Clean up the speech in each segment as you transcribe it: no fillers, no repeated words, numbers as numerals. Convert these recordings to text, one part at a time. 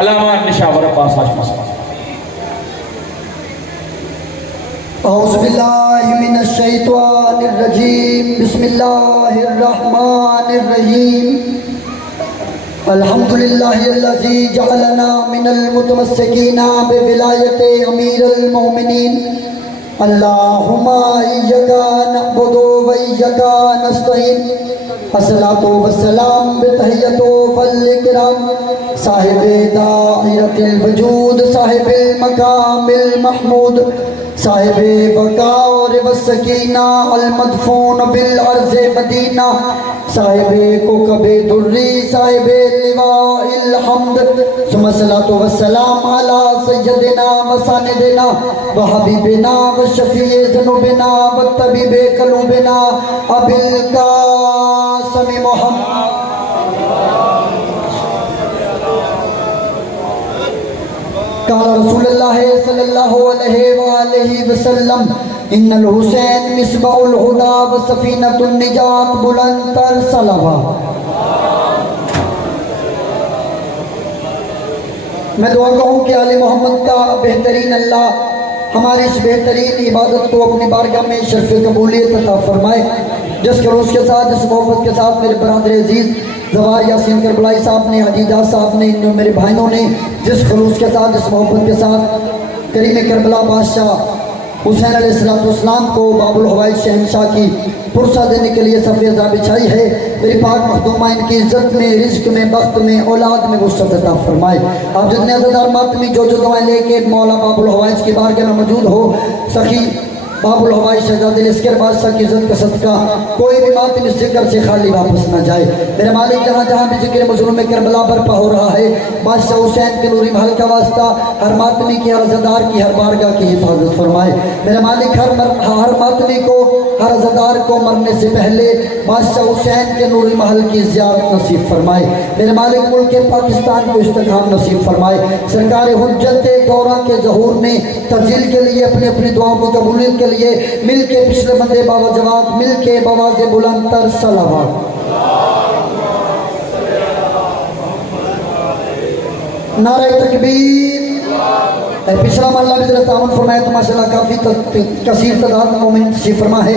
अलामा निशावर पास आशमास औज़ुबिल्लाहि मिनश्शैतानिर्रजीम बिस्मिल्लाहिर्रहमानिर्रहीम अल्हम्दुलिल्लाहिल्लज़ी जअलना मिनल मुतमस्सिकीना बिविलायति अमीरुल मोमिनीन अल्लाहुम्मा इय्याका नअबुदु व इय्याका नस्तईन अस्सलातु वस्सलाम बितहियतु वल इकराम साहिबे दाइरतिल वजूद साहिबिल मकामिल महमूद साहिबे बकाउर वस्सकीना अल मदफून बिल अर्ज़ मदीना साहिबे कोकबे दुर्री साहिबे लिवाइल हम्द सुम्मा सलातु वस्सलाम अला सय्यदिना व सानिदिना व हबीबिना व शफीए ज़ुनूबिना व तबीबे क़ुलूबिना अबिल कासिम मुहम्मद काला रसूलुल्लाह सल्लल्लाहु अलैहि वसल्लम इन्नल हुसैन मिसबाउल हुदा व सफीनतुन निजात बुलंदतर सलवा। मैं दुआ कहूँ कि आले मोहम्मद का बेहतरीन अल्लाह हमारी इस बेहतरीन इबादत को अपनी बारगाह में शर्फ़ कबूलियत अता फरमाए। जिस खलूस के साथ, जिस मोहब्बत के साथ मेरे बरादर अजीज़ जवार यासीन करबलाई साहब ने, हजीजा साहब ने, इन मेरे भाइयों ने जिस खलूस के साथ, जिस मोहब्बत के साथ करीम करबला बादशाह हुसैन अलैहिस्सलाम को बाबुल हवाई शहनशाह की पुरसा देने के लिए सफ़ेदा बिछाई है, मेरी पाक मखदूमा इनकी इज़्ज़त में, रिज़्क़ में, बख्त में, औलाद में वुसअत अता फरमाए। आप जितने अज़ादार मातमी जो दुआएं लेके मौला बाबुल हवाई की बारगाह में मौजूद हो, सखी बाबुल हवाई शहजादे लश्कर बादशाह की इज़्ज़त का सदका कोई भी मातम इस जिक्र से खाली वापस न जाए। मेरे मालिक जहाँ जहाँ भी जिक्र मज़लूम करबला बर्पा हो रहा है, बादशाह हुसैन के नूरी महल का वास्ता हर मातमी की, हर अज़ादार की, हर बारगाह की हिफाजत फरमाए। मेरे मालिक हर मातमी को, हर अज़ादार को मरने से पहले बादशाह हुसैन के नूरी महल की ज़ियारत नसीब फरमाए। मेरे मालिक मुल्क पाकिस्तान को इस्तिक़ाम नसीब फरमाए। सरकार हुज्जत दौरा के ज़हूर में तब्दील के लिए अपनी अपनी दुआओं को कबूलियत के लिए मिल के पिछले बंदे बाबा जवाब मिल के बवाज़े बुलंदतर सलावत। नारे तकबीर। पिछला मल्ला भी जरा तामन फरमाए तो माशाल्लाह काफ़ी कसीर तादाद में मोमिन तशरीफ फरमा है।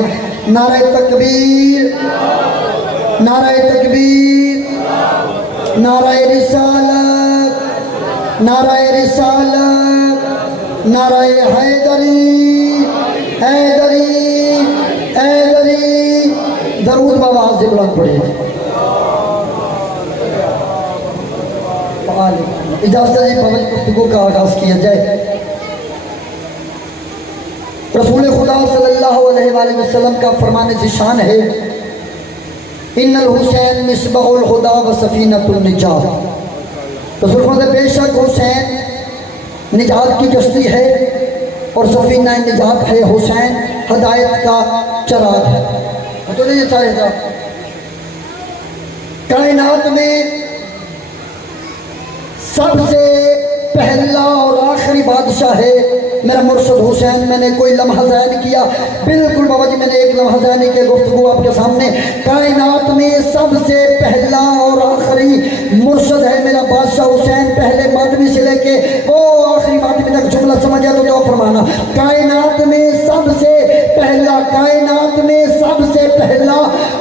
नारे तकबीर, नारे तकबीर, नारे रिसालत, नारे रिसालत, नारे हैदरी, हैदरी, हैदरी। दरूद बाबा से बुलंद पड़े। इजाज़त जी पवन गुफ्तगू का आगाज़ किया जाए। रसूल खुदा सल्लल्लाहु अलैहि वसल्लम का फरमाने से शान है, इन्नल हुसैन मिसबाउल हुदा व सफीनतुन निजात। रसूल खुदा बेशक हुसैन निजात की कश्ती है और सफीना निजात है। हुसैन हदायत का चराग है। तो ये चाहेगा कायनात में सबसे पहला और आखिरी बादशाह है मेरा मुर्शद हुसैन। मैंने कोई लम्हा ज़ाया नहीं किया, बिल्कुल बाबा जी मैंने एक लम्हा ज़ाया नहीं किया गुफ्तगू आपके सामने। कायनात में सबसे पहला और आखिरी मुर्शद है मेरा बादशाह हुसैन। पहले मातमी से लेके वो आखिरी मातमी तक जुमला समझ आया तो फरमाना। कायनात में सबसे पहला, कायनात में सबसे पहला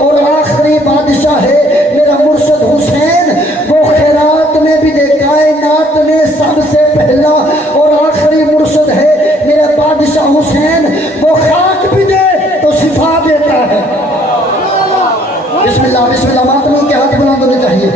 और आखिरी बादशाह है मेरा मुर्शद हुसैन। वो खैरात में भी दे, कायनात में सबसे पहला और आखिरी मुर्शद है मेरा बादशाह हुसैन। वो खाक भी दे तो शिफा देता है। बिस्मिल्लाह, बिस्मिल्लाह। मातमी के हाथ बुलंद होने चाहिए।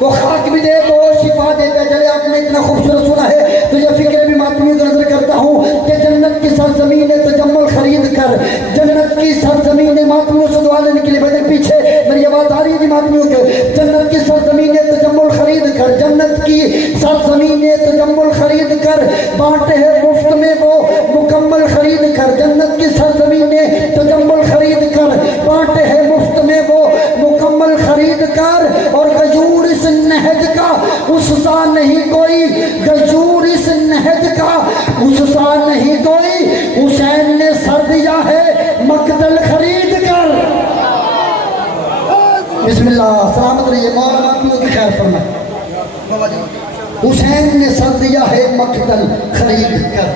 वो खाक भी दे तो शिफा देता है। चले आपने इतना खूबसूरत सुना है तो ये फिक्र भी मातमी को नजर करता हूँ कि जन्नत की सरजमीन तजम्मुल खरीद कर, जन्नत की सरजमीन मातमियों से दुआ लेने के लिए बदल पीछे मेरी आवाज़ आ रही है मातमियों के। जन्नत की सरजमीन तजम्मुल खरीद कर, जन्नत की सरजमीन तजम्मुल खरीद कर, बांटे है मुफ्त में वो मुकम्मल खरीद कर। जन्नत की सरजमीन तजम्मुल खरीद कर, बांटे है मुफ्त में वो मुकम्मल खरीद कर। और गजूर इस नहज का उससा नहीं कोई, गजूर इस नहज का उससा नहीं कोई। हुसैन ने सर दिया है मकतल खरीद कर। बिस्मिल्लाह, सलामत रहिए। मौला मातमियों की खैर फरमाए। बाबा जी हुसैन ने सर दिया है मकतल खरीद कर।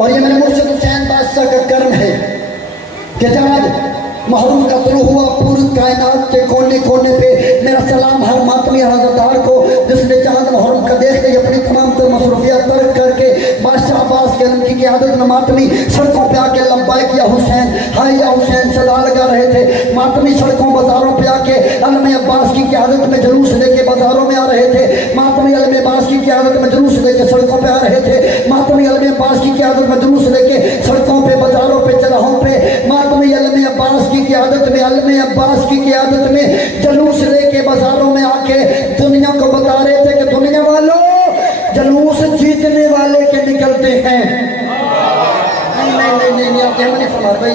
और ये मेरे मुर्शिद हुसैन बादशाह का कर्म है कि जब आज मुहर्रम का शुरू हुआ, पूरी कायनात के कोने कोने पे मेरा सलाम हर मातमी हज़रतदार को जिसने चांद मुहर्रम का देखते ही अपनी तमाम तर मसरूफियात तर्क करके बादशाह अब्बास के आलम की आदत में मातमी सड़कों पे आके लंबाई किया हुसैन, हाय या हुसैन सदा लगा रहे थे। मातमी सड़कों बाजारों पे आके अलम अब्बास की आदत में जुलूस लेके बाजारों में आ रहे थे। मातमी अलम अब्बास की आदत में जुलूस लेके सड़कों पे आ रहे थे। मातमी अलम अब्बास की आदत में जुलूस लेके सड़कों पे बाजारों पे चौराहों पे मातमी अलम अब्बास की क़यादत में अलम अब्बास की क़यादत में जलूस लेके बाजारों में आके दुनिया को बता रहे थे कि दुनिया वालों, जलूस जीतने वाले के निकलते हैं। नहीं आप नहीं फरमा भाई,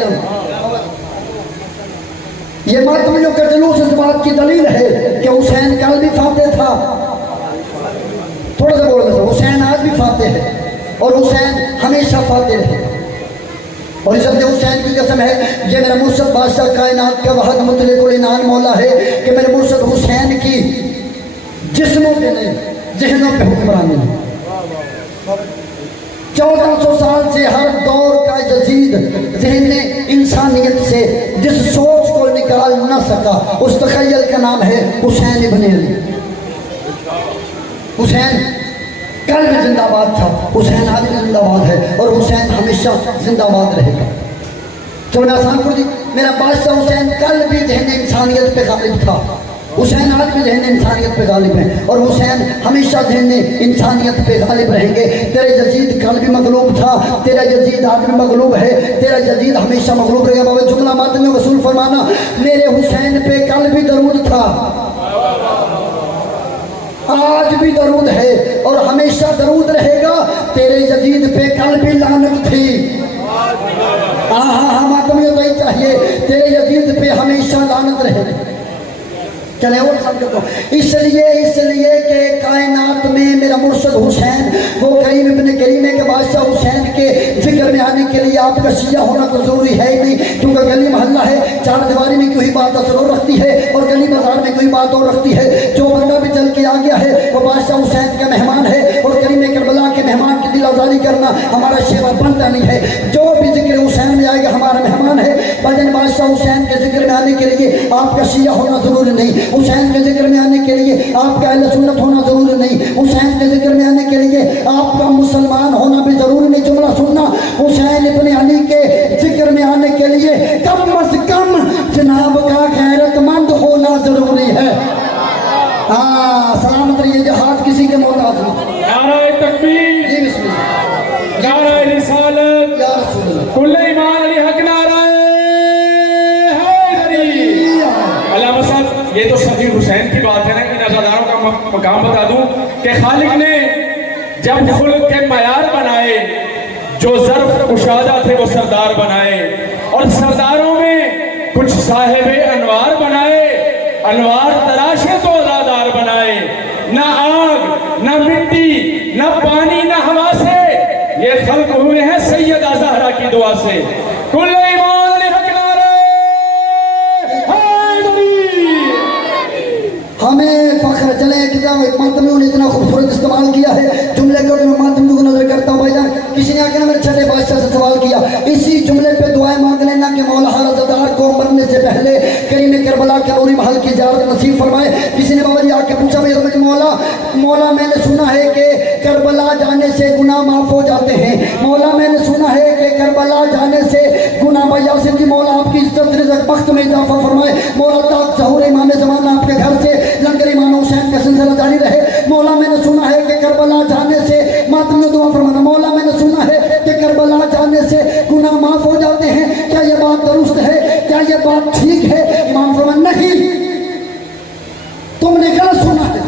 ये मातमियों का जलूस इस बात की दलील है कि हुसैन कल भी फाते था, थोड़ा सा बोल रहे थे, हुसैन आज भी फाते है और हुसैन हमेशा फाते रहे। और इस हुसैन की कसम है, ये मेरा मुर्शद बादशाह कायनात का वहद मुतलिकुल इनान मौला है कि मेरे मुर्शद हुसैन की जिस्मों पे नहीं जहनों पे हुक्मरानी है। 1400 साल से हर दौर का यजीद जहन इंसानियत से जिस सोच को निकाल न सका उस तखय्युल का नाम है हुसैन इब्न अली। हुसैन कल भी जिंदाबाद था, हुसैन आज भी जिंदाबाद है और हुसैन हमेशा जिंदाबाद रहेगा। तो मेरा बादशाह हुसैन कल भी जहन इंसानियत पे गालिब था, हुसैन आज भी जहन इंसानियत पे गालिब है और हुसैन हमेशा जहन इंसानियत पे गालिब रहेंगे। तेरे यजीद कल भी मगलूब था, तेरा यजीद आज भी मगलूब है, तेरा यजीद हमेशा मगलूब रहेगा। बाबा जुमला मातमी वसूल फरमाना, मेरे हुसैन पे कल भी दरूद था, आज भी दरूद है और हमेशा दरूद रहेगा। तेरे यजीद पे कल भी लानत थी, हाँ मातमी तो ही चाहिए, तेरे यजीद पे हमेशा लानत रहेगी। चले और समझो तो इसलिए कि कायनात में मेरा मुर्शद हुसैन वो करीम इब्न करीम के बादशाह हुसैन के जिक्र में आने के लिए आपका शिया होना तो जरूरी है ही नहीं, क्योंकि गली मोहल्ला है, चार दीवारी में कोई बात असर और रखती है और गली बाजार में कोई बात और रखती है। जो बंदा भी चल के आ गया है वो बादशाह हुसैन का मेहमान है और करीम करबला के मेहमान की दिल आज़ारी करना हमारा शेवा बनता नहीं है। जो भी जिक्र हुसैन में आएगा हमारा मेहमान है। भजन बादशाह हुसैन के जिक्र में आने के लिए आपका शिया होना जरूरी नहीं, हुसैन के जिक्र में आने के लिए आपका अहले सुन्नत होना जरूरी नहीं, हुसैन के जिक्र में आने के लिए आपका मुसलमान होना भी जरूरी नहीं। जुमला सुनना, हुसैन इब्न अली के जिक्र में आने के लिए कम अज कम जनाब का गैरतमंद होना जरूरी है। हाँ सलामत रहिए, जहाद किसी के मोहताज नहीं। नारे तकबीर, जी बिस्मिल्लाह, नारे रिसालत, या रसूल अल्लाह, कुल्ले ईमान अली हक, नारे हैदरी। अल्लाह मसद, ये तो सफीर हुसैन की बात है ना। इन अज़ादारों का मकाम बता दूं कि खालिक ने जब खुल्क के मयार बनाए, जो ज़र्फ कुशादा थे वो सरदार बनाए और सरदारों में कुछ साहिबे अनवार बनाए, अनवार तराशे तो अज़ादार बनाए। न आग न मिट्टी न पानी न हवा से ये खल्क हुए हैं सैयदा ज़हरा की दुआ से। कुल्ले ईमान अली हक, नारे हैदरी। हमें फख्र चले किताब मातमियों ने इतना खूबसूरत इस्तेमाल किया है जुमले को। मैं मातमियों को नजर करता हूँ भाईजान, किसी ने आके मेरे छठे बादशाह से सवाल किया, इसी जुमले पे दुआएं मांग लेना कि मौला हज़रतदार को मरने से पहले करीम करबला के नूरी महल की ज़ियारत नसीब फरमाए। किसी ने बाबा जी आके पूछा, भाई मौला मैंने सुना है कि करबला जाने से गुनाह माफ हो जाते हैं, मौला मैंने सुना है कि करबला जाने से गुनाह भैया से जी मौला आपकी इज्जत रिज़्क़ वक्त में इजाफा फरमाए, मौला ताक़ ज़हूर इमाम ज़माना आपके घर से लंगर इमाम हुसैन का सिलसिला जारी रहे। मौला मैंने सुना है कि करबला जाने से मातमी दुआ फरमाना, मौला मैंने सुना है कि करबला जाने से गुनाह माफ हो जाते हैं, क्या ये बात दुरुस्त है, क्या ये बात ठीक है? इमाम फरमाना नहीं, तुमने गलत सुना है।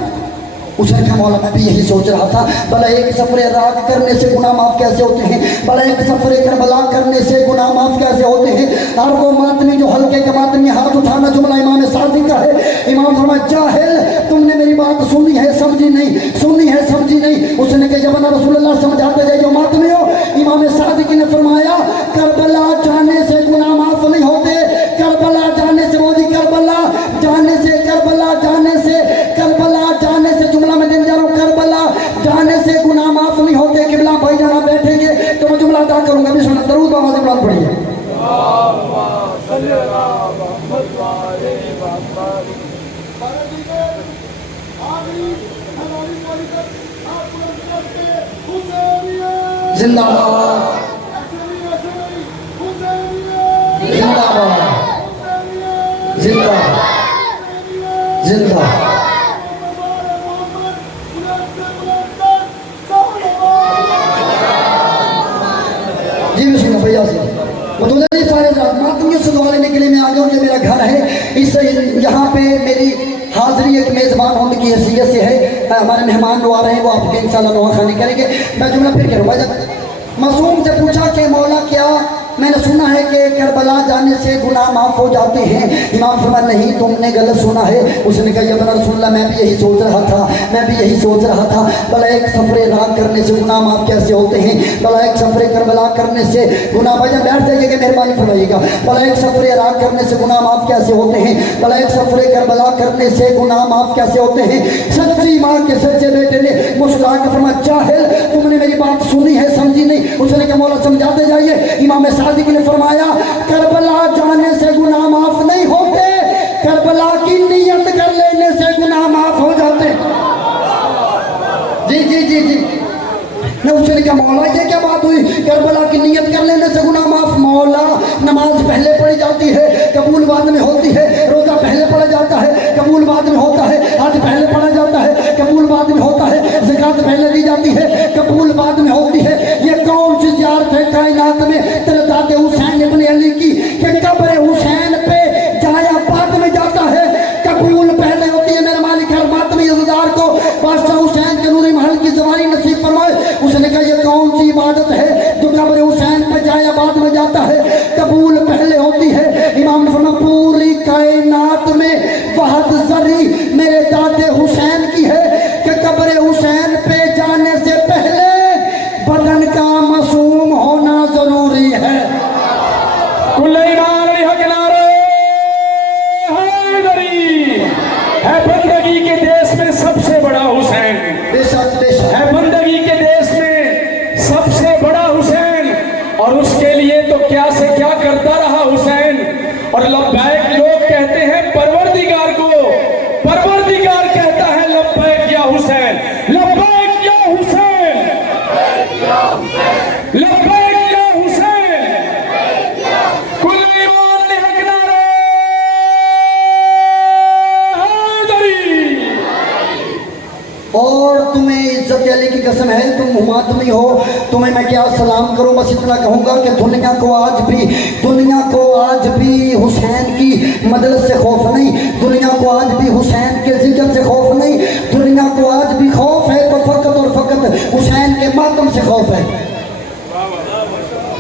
उसने कहा मौला मैं भी यही सोच रहा था, भला एक सफर रात करने से गुनाह माफ कैसे होते हैं, भला एक सफर करबला करने से गुनाह माफ कैसे होते हैं। और वो मातमी जो हल्के के मातमी हाथ उठाना जुमला इमाम सादी का है। इमाम फरमाया जाहिल, तुमने मेरी बात सुनी है समझी नहीं, सुनी है समझी नहीं। उसने कहा जब रसूलुल्लाह समझाते जाइए मातमी हो। इमाम सादिक ने फरमाया करबला जाने से गुनाह माफ नहीं होते, करबला जाने से मोदी करबला जाने से, करबला जाने से, करबला जाने से, जुमला में दिन जा रहा हूँ, जाने से गुनाह माफ नहीं होते। किबला भाई जाना बैठेंगे तो मैं जुमला अदा करूंगा, भी सुना दरूद आवाज़ बुलंद पढ़िए। जिंदाबाद जिंदाबाद जिंदाबाद जिंदाबाद। जी बिस्मिल्लाह भैया से मतलब सारे मातमियों से दुआ लेने के लिए मैं आ गया। ये मेरा घर है, इस यहाँ पे मेरी हाजिरी एक मेज़बान होने की हैसियत से है। हमारे मेहमान जो आ रहे हैं वो आपके इंशाल्लाह दुआ खानी करेंगे। मैं जुमला फिर करूँगा। मासूम से पूछा कि मौला क्या मैंने सुना है कि करबला जाने से गुनाह माफ़ हो जाते हैं। इमाम फरमा नहीं, तुमने गलत सुना है। उसने कहा या रसूलल्लाह मैं भी यही सोच रहा था, मैं भी यही सोच रहा था। भला एक सफ़रे रात करने से गुनाह माफ़ कैसे होते हैं? भला एक सफ़रे करबला करने से गुनाह, भाई बैठ जाइएगा मेहरबानी फरमाइएगा। भला एक सफ़रे रात करने से गुनाह माफ़ कैसे होते हैं? भला एक सफ़रे करबला करने से गुनाह माफ़ कैसे होते हैं? सच्ची माँ के सच्चे बेटे ने मुस्कुरा के फरमाया जाहिल, तुमने मेरी बात सुनी है समझी नहीं। उसने कहा मौला समझाते जाइए। इमाम सादिक ने फरमाया करबला जाने से गुनाह माफ नहीं होते, करबला की नियत कर लेने से गुनाह माफ हो जाते। जी जी जी जी ने उसने कहा मौला ये क्या बात हुई? करबला की नियत कर लेने से गुनाह माफ। मौला नमाज पहले पढ़ी जाती है, कबूल बाद में होती है। रोजा पहले पढ़ा जाता है, कबूल बाद में होता है। हज पहले पढ़ा जाता है, कबूल बाद में होता है। ज़कात पहले दी जाती है, कबूल बाद में होती है। ये कौन सी ज़ियारत है कायनात में तेरे दादे हुसैन इब्न अली की कि कब्र हुसैन पे जाया बाद में जाता है, कबूल पहले होती है। मेरे मालिक हर बात में इज़्ज़तदार को बादशाह हुसैन के नूरी महल की जवानी नसीब फरमाए। उसने कहा ये कौन सी इबादत है जो कब्र हुसैन पे जाया बाद में जाता है, कबूल पहले होती है? इमाम ने फरमाया पूरी कायनात में वहद जरी मेरे दादे हुसैन की है कि कब्र हुसैन पे जाने से पहले बदन का मासूम होना जरूरी है। है बंदगी के देश में सबसे बड़ा हुसैन, है बंदगी के देश में सबसे बड़ा हुसैन। और उसके लिए तो क्या से क्या करता रहा हुसैन। और लब्बैक लोग कहते हैं परवरदिगार को, परवरदिगार कहता है लब्बैक या हुसैन, लब्बैक या हुसैन, लब्बैक या हुसैन। कुल ईमान लिहक नारे हैदरी। और तुम्हें इज्जत अली की कसम है, तुम हुमातमी हो, तुम्हें मैं क्या सलाम करूं। बस इतना कहूँगा कि दुनिया को आज भी हुसैन की मदद से खौफ नहीं, दुनिया को आज भी हुसैन के जिक्र से खौफ नहीं। दुनिया को आज भी खौफ है तो फ़कत और फ़कत हुसैन के मातम से खौफ है।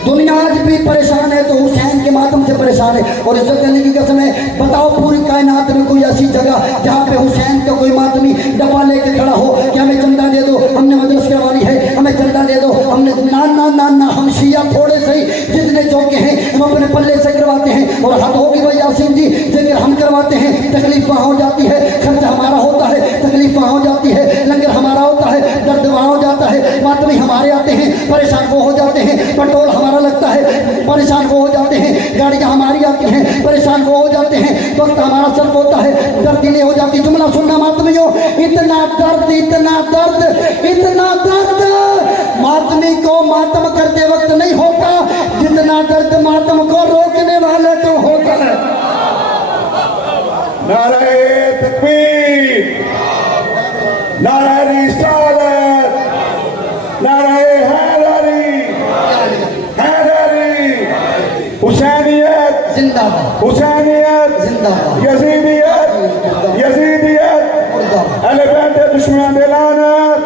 दुनिया आज भी परेशान है तो हुसैन के मातम से परेशान है। और इज्जत अली की कसम है, बताओ पूरी कायनात में कोई ऐसी जगह जहाँ पे हुसैन का कोई मातमी डब्बा लेके खड़ा हो कि हमें चंदा दे दो, हमने मदरस करवानी है, हमें चंदा दे दो, हमने ना ना ना ना, हम शिया थोड़े सही जितने चौके हैं हम अपने पल्ले से करवाते हैं। और हद होगी भाई यासीन जी, जिक्र हम करवाते हैं तकलीफ वहाँ हो जाती है, खर्चा हमारा होता है, तकलीफ वहाँ हो जाती है, लंगर हमारा होता है, दर्द वहाँ हो जाता है, मातमी हमारे आते हैं, परेशान वो हो जाते हैं, पेट्रोल हमारा लगता है, परेशान वो हो जाते हैं, गाड़ियाँ हमारी आती हैं, परेशान वो हो जाते हैं, वक्त हमारा सर्फ होता है, दर्दिले हो जाती। जुमला सुनना मातमियों, इतना दर्द इतना दर्द इतना दर्द मातमी को मातम करते वक्त नहीं होता जितना दर्द मातम को रोकने वाले को होता है। नारे तकबीर, नारे रिसालत, नारे हैदरी, हैदरी, हुसैनियत जिंदाबाद, हुसैनियत जिंदाबाद, यजीदियत, यजीदियत, अहले बैत दुश्मनां दे लानत,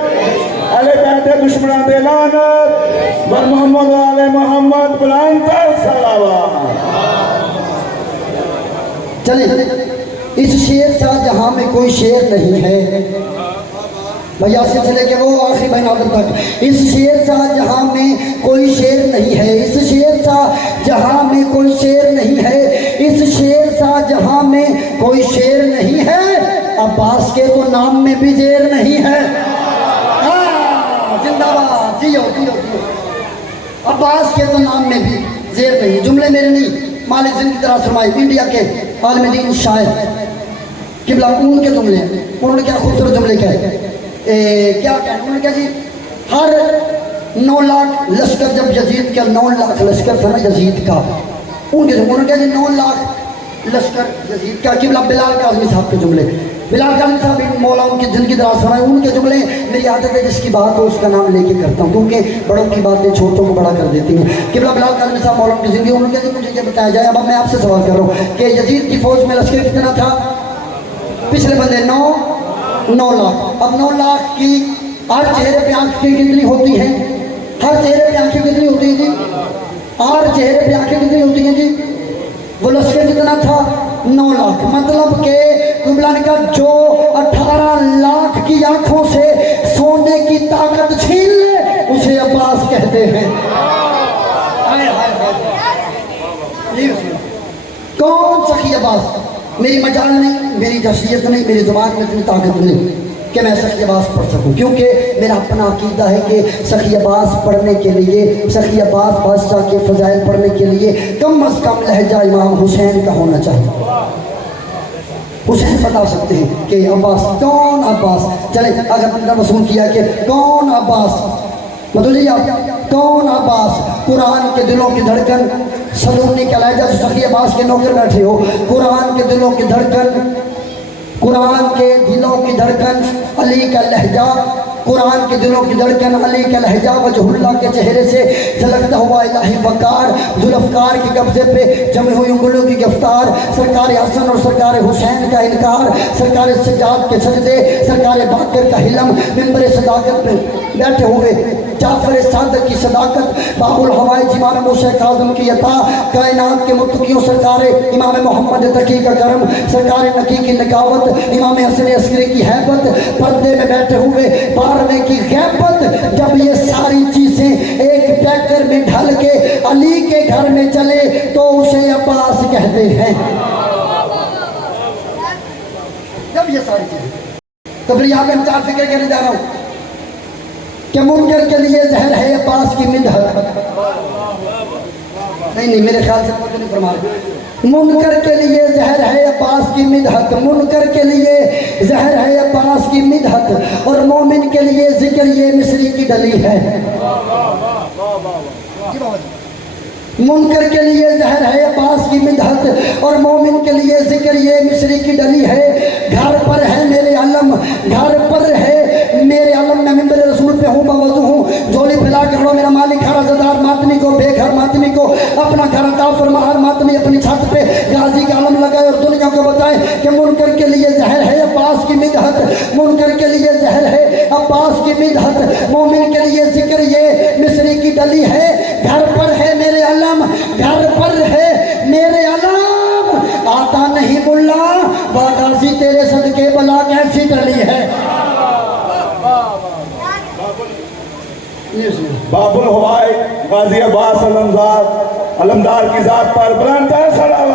अहले बैत दुश्मनां दे लानत, बर मोहम्मद आले मोहम्मद बुलंद सलावत। चलिए इस शेर शाहजहां में कोई शेर नहीं है भैया से चले के वो आखिरी महीना तक। इस शेर शाहजहां में कोई शेर नहीं है, इस शेर शाहजहां में कोई शेर नहीं है, इस शेर शाहजहां में कोई शेर नहीं है। अब्बास के तो नाम में भी जेर नहीं है। दियो दियो दियो। अब्बास के तो नाम में भी जेर नहीं, जुमले मेरे नहीं, मालिक जिन की तरह फरमाए, इंडिया के आलम दीन शायर किबला उनके जुमले हैं। उन्होंने क्या खूबसूरत जुमले कहे, क्या कहा उन्होंने, क्या जी, हर 9 लाख लश्कर, जब यजीद का 9 लाख लश्कर था ना यजीद का, उनके उन्होंने क्या जी 9 लाख लश्कर यजीद का। किबला बिलाल काज़मी साहब के जुमले, बिलाल काज़मी साहब मौला उनकी जिनकी दराज फरमाए, उनके जुमले। मेरी आदत है जिसकी बात हो उसका नाम लेके करता हूँ, क्योंकि बड़ों की बातें छोटों को बड़ा कर देती हैं। किबला बिलाल काज़मी साहब मौला उनकी जिंदगी, उन्होंने क्या मुझे ये बताया जाए। अब मैं आपसे सवाल कर रहा हूँ कि यजीद की फौज में लश्कर कितना था, पिछले बंदे 9 लाख। अब 9 लाख की हर चेहरे पे आंखें कितनी होती हैं, हर चेहरे पे आंखें कितनी होती हैं जी, हर चेहरे पे आंखें कितनी होती हैं जी, वो लश्कर कितना था 9 लाख। मतलब के कुबला ने कहा जो 18 लाख की आंखों से सोने की ताकत छीन ले उसे अब्बास कहते हैं। कौन सखी अब्बास? मेरी मजाल नहीं, मेरी जफ्सियत नहीं, मेरी जुबान में इतनी ताकत नहीं कि मैं सखी अब्बास पढ़ सकूं, क्योंकि मेरा अपना अकीदा है कि सखी अब्बास पढ़ने के लिए, सखी अब्बास बादशाह के फजाइल पढ़ने के लिए कम अज़ कम लहजा इमाम हुसैन का होना चाहिए। हुसैन बता सकते हैं कि अब्बास कौन अब्बास। चले अगर बंदा वसूल किया कि कौन अब्बास, मतलब आप कौन अब्बास, कुरान के दिलों की धड़कन, सलूनी का लहजा, सखी अब्बास के नौकर बैठे हो, कुरान के दिलों की धड़कन, कुरान के दिलों की धड़कन, अली का लहजा, कुरान के दिलों की धड़कन, अली का लहजा, वजहुल्लाह के चेहरे से झलकता हुआ इलाही वकार, जुल्फ़कार के कब्जे पे जमे हुई उंगलियों की गिरफ्तार, सरकार हसन और सरकार हुसैन का इनकार, सरकार सज्जाद के सजदे, सरकार बाकर का हिलम, मिंबर सदाकत पे बैठे हुए, जाफर सादक की सदाकत, बाबुल हवाइज इमाम मूसा काज़िम की अता, कायनात के मुत्तकियों सरकार इमाम मोहम्मद तकी का करम, सरकार नकी की नकावत, इमाम हसन अस्करी की हैबत, पर्दे में बैठे हुए 12वें की गैबत। जब ये सारी चीज़ें एक पैकर में ढल के अली के घर में चले तो उसे अब्बास कहते हैं। जब ये सारी चीज़ें, तो फिर यहाँ पे हम 4 फिक्र करने जा रहा हूँ कि मुनकर के लिए जहर है अब्बास की मिदहत। नहीं, मेरे ख्याल से कुछ नहीं फरमा रहे। मुनकर के लिए जहर है अब्बास की मिदहत, मुनकर के लिए जहर है अब्बास की मिदहत, और मोमिन के लिए जिक्र ये मिस्री की डली है। मुनकर के लिए जहर है अब्बास की मिदहत, और मोमिन के लिए जिक्र ये मिस्री की डली है। घर पर है मेरे अलम, घर पर है मेरे अलम, मैं मिंबर रसूल पे हूँ, बावजू हूँ, झोली फैला कर लो मेरा मालिक, हर अज़ादार मातमी को, बेघर मातमी को अपना घर अता फरमा, हर मातमी अपनी छत पे गाजी का आलम लगाए और दुनिया को बताए कि मुनकर के लिए जहर है अब्बास की मिदहत, मुनकर के लिए जहर है अब्बास की मिदहत, मोमिन के लिए जिक्र ये मिस्री की डली है। घर पर है मेरे अलम, घर पर है मेरे अलम, आता नहीं मुल्ला बागाजी तेरे सदके बला कैसी टली है। बाबुल हवाई गाजी अब्बास अलमदार की जात पर बुलंद है सलावत।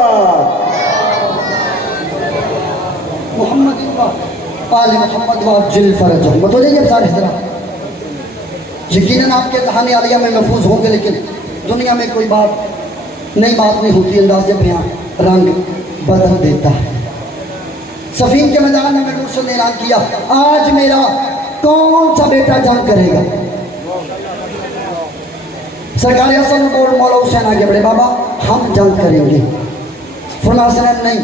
मोहम्मद आले मोहम्मद वाजिल फरज। बताइए अब सारे तरह यकीनन आपके कहानी आलिया में महफूज होंगे, लेकिन दुनिया में कोई बात नई बात नहीं होती, अंदाज़े बयां रंग बदल देता है। सफीन के मैदान में मैंने उसने ऐलान किया, आज मेरा कौन सा बेटा जंग करेगा। सरकारी हसन बोल मौला हुसैन आगे बढ़े, बाबा हम जंग करेंगे। फरमाया नहीं,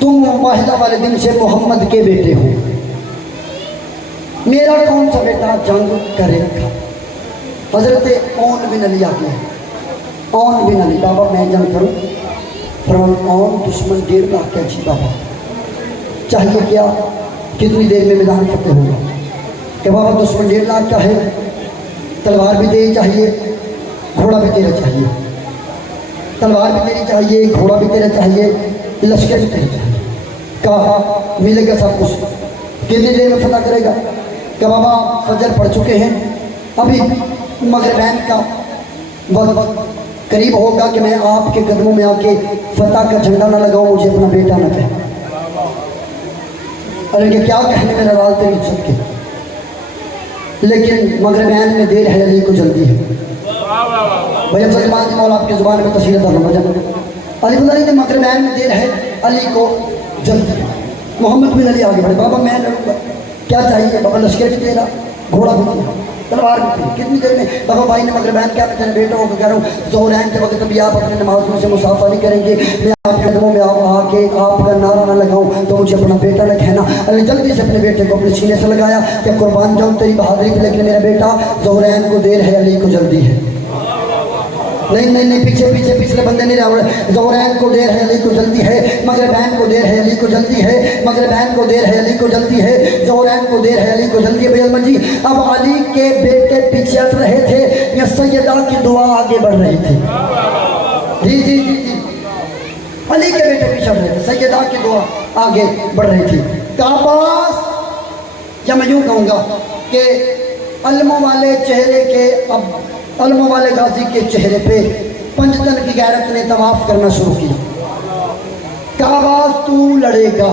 तुम वाहिदा वाले दिन से मोहम्मद के बेटे हो, मेरा कौन सा बेटा जंग करेगा। हजरत ओन बिन अली आगे, ओन बिन अली, बाबा मैं जंग करूँ। फरमाया ओन दुश्मन 1.5 लाख का जी, बाबा चाहिए क्या, कितनी देर में मैदान फतेह होगा। कि बाबा दुश्मन 1.5 लाख का है, तलवार भी तेरी चाहिए, घोड़ा भी तेरा चाहिए, तलवार भी तेरी चाहिए, घोड़ा भी तेरा चाहिए, लश्कर भी तेरा चाहिए। कहा मिलेगा सब कुछ, कितनी देर में फतह करेगा। कि बाबा फजर पड़ चुके हैं, अभी मगरिबैन का वक्त करीब होगा कि मैं आपके कदमों में आके फतह का झंडा ना लगाऊं, मुझे अपना बेटा ना कहे। अरे कि क्या कहने मेरा लाल तेरी इज्जत के। लेकिन मगरबैन में देर है अली को जल्दी है। भैया सलमान मौला आपकी जुबान में तस्वीर अली बुलारी ने मगरबैन में देर है अली को जल्दी। मोहम्मद बिन अली आगे बढ़े, बाबा मैं लड़ूंगा, क्या चाहिए बाबा? लश्कर भी तेरा, घोड़ा भी तेरा, तलवार भी तेरी, कितनी देर में? बाबा भाई ने मगरबैन क्या तेरे बेटा होकर कह रहा हूँ ज़ोहरैन के वक्त भी आप अपने नमाज में से मुसाफरी करेंगे, मैं आपके कदमों में आके आपका नारा ना लगाऊं तो मुझे अपना बेटा न कहना। अली जल्दी से अपने बेटे को अपने सीने से लगाया कि कुर्बान जाऊँ तेरी बहादुरी पे, लेकिन मेरा बेटा ज़ोहरैन को देर है अली को जल्दी है। नहीं नहीं नहीं, पीछे पीछे पिछले बंदे नहीं रहे। ज़ोहरैन को देर है अली को जल्दी है, मगरबैन को देर है अली को जल्दी है, मगरबैन को देर है अली को जल्दी है, ज़ोहरैन को देर है अली को जल्दी है। भैया जी अब अली के बेटे पीछे हट रहे थे या सैयदा की दुआ आगे बढ़ रही थी? जी जी जी जी, अली के बेटे पीछे हट रहे थे, सैयदा की दुआ आगे बढ़ रही थी। काबास, या मैं यूँ कहूँगा कि अलमों वाले चेहरे के, अब अलमों वाले गाजी के चेहरे पे पंजतन की गैरत ने तवाफ करना शुरू किया। काबास तू लड़ेगा,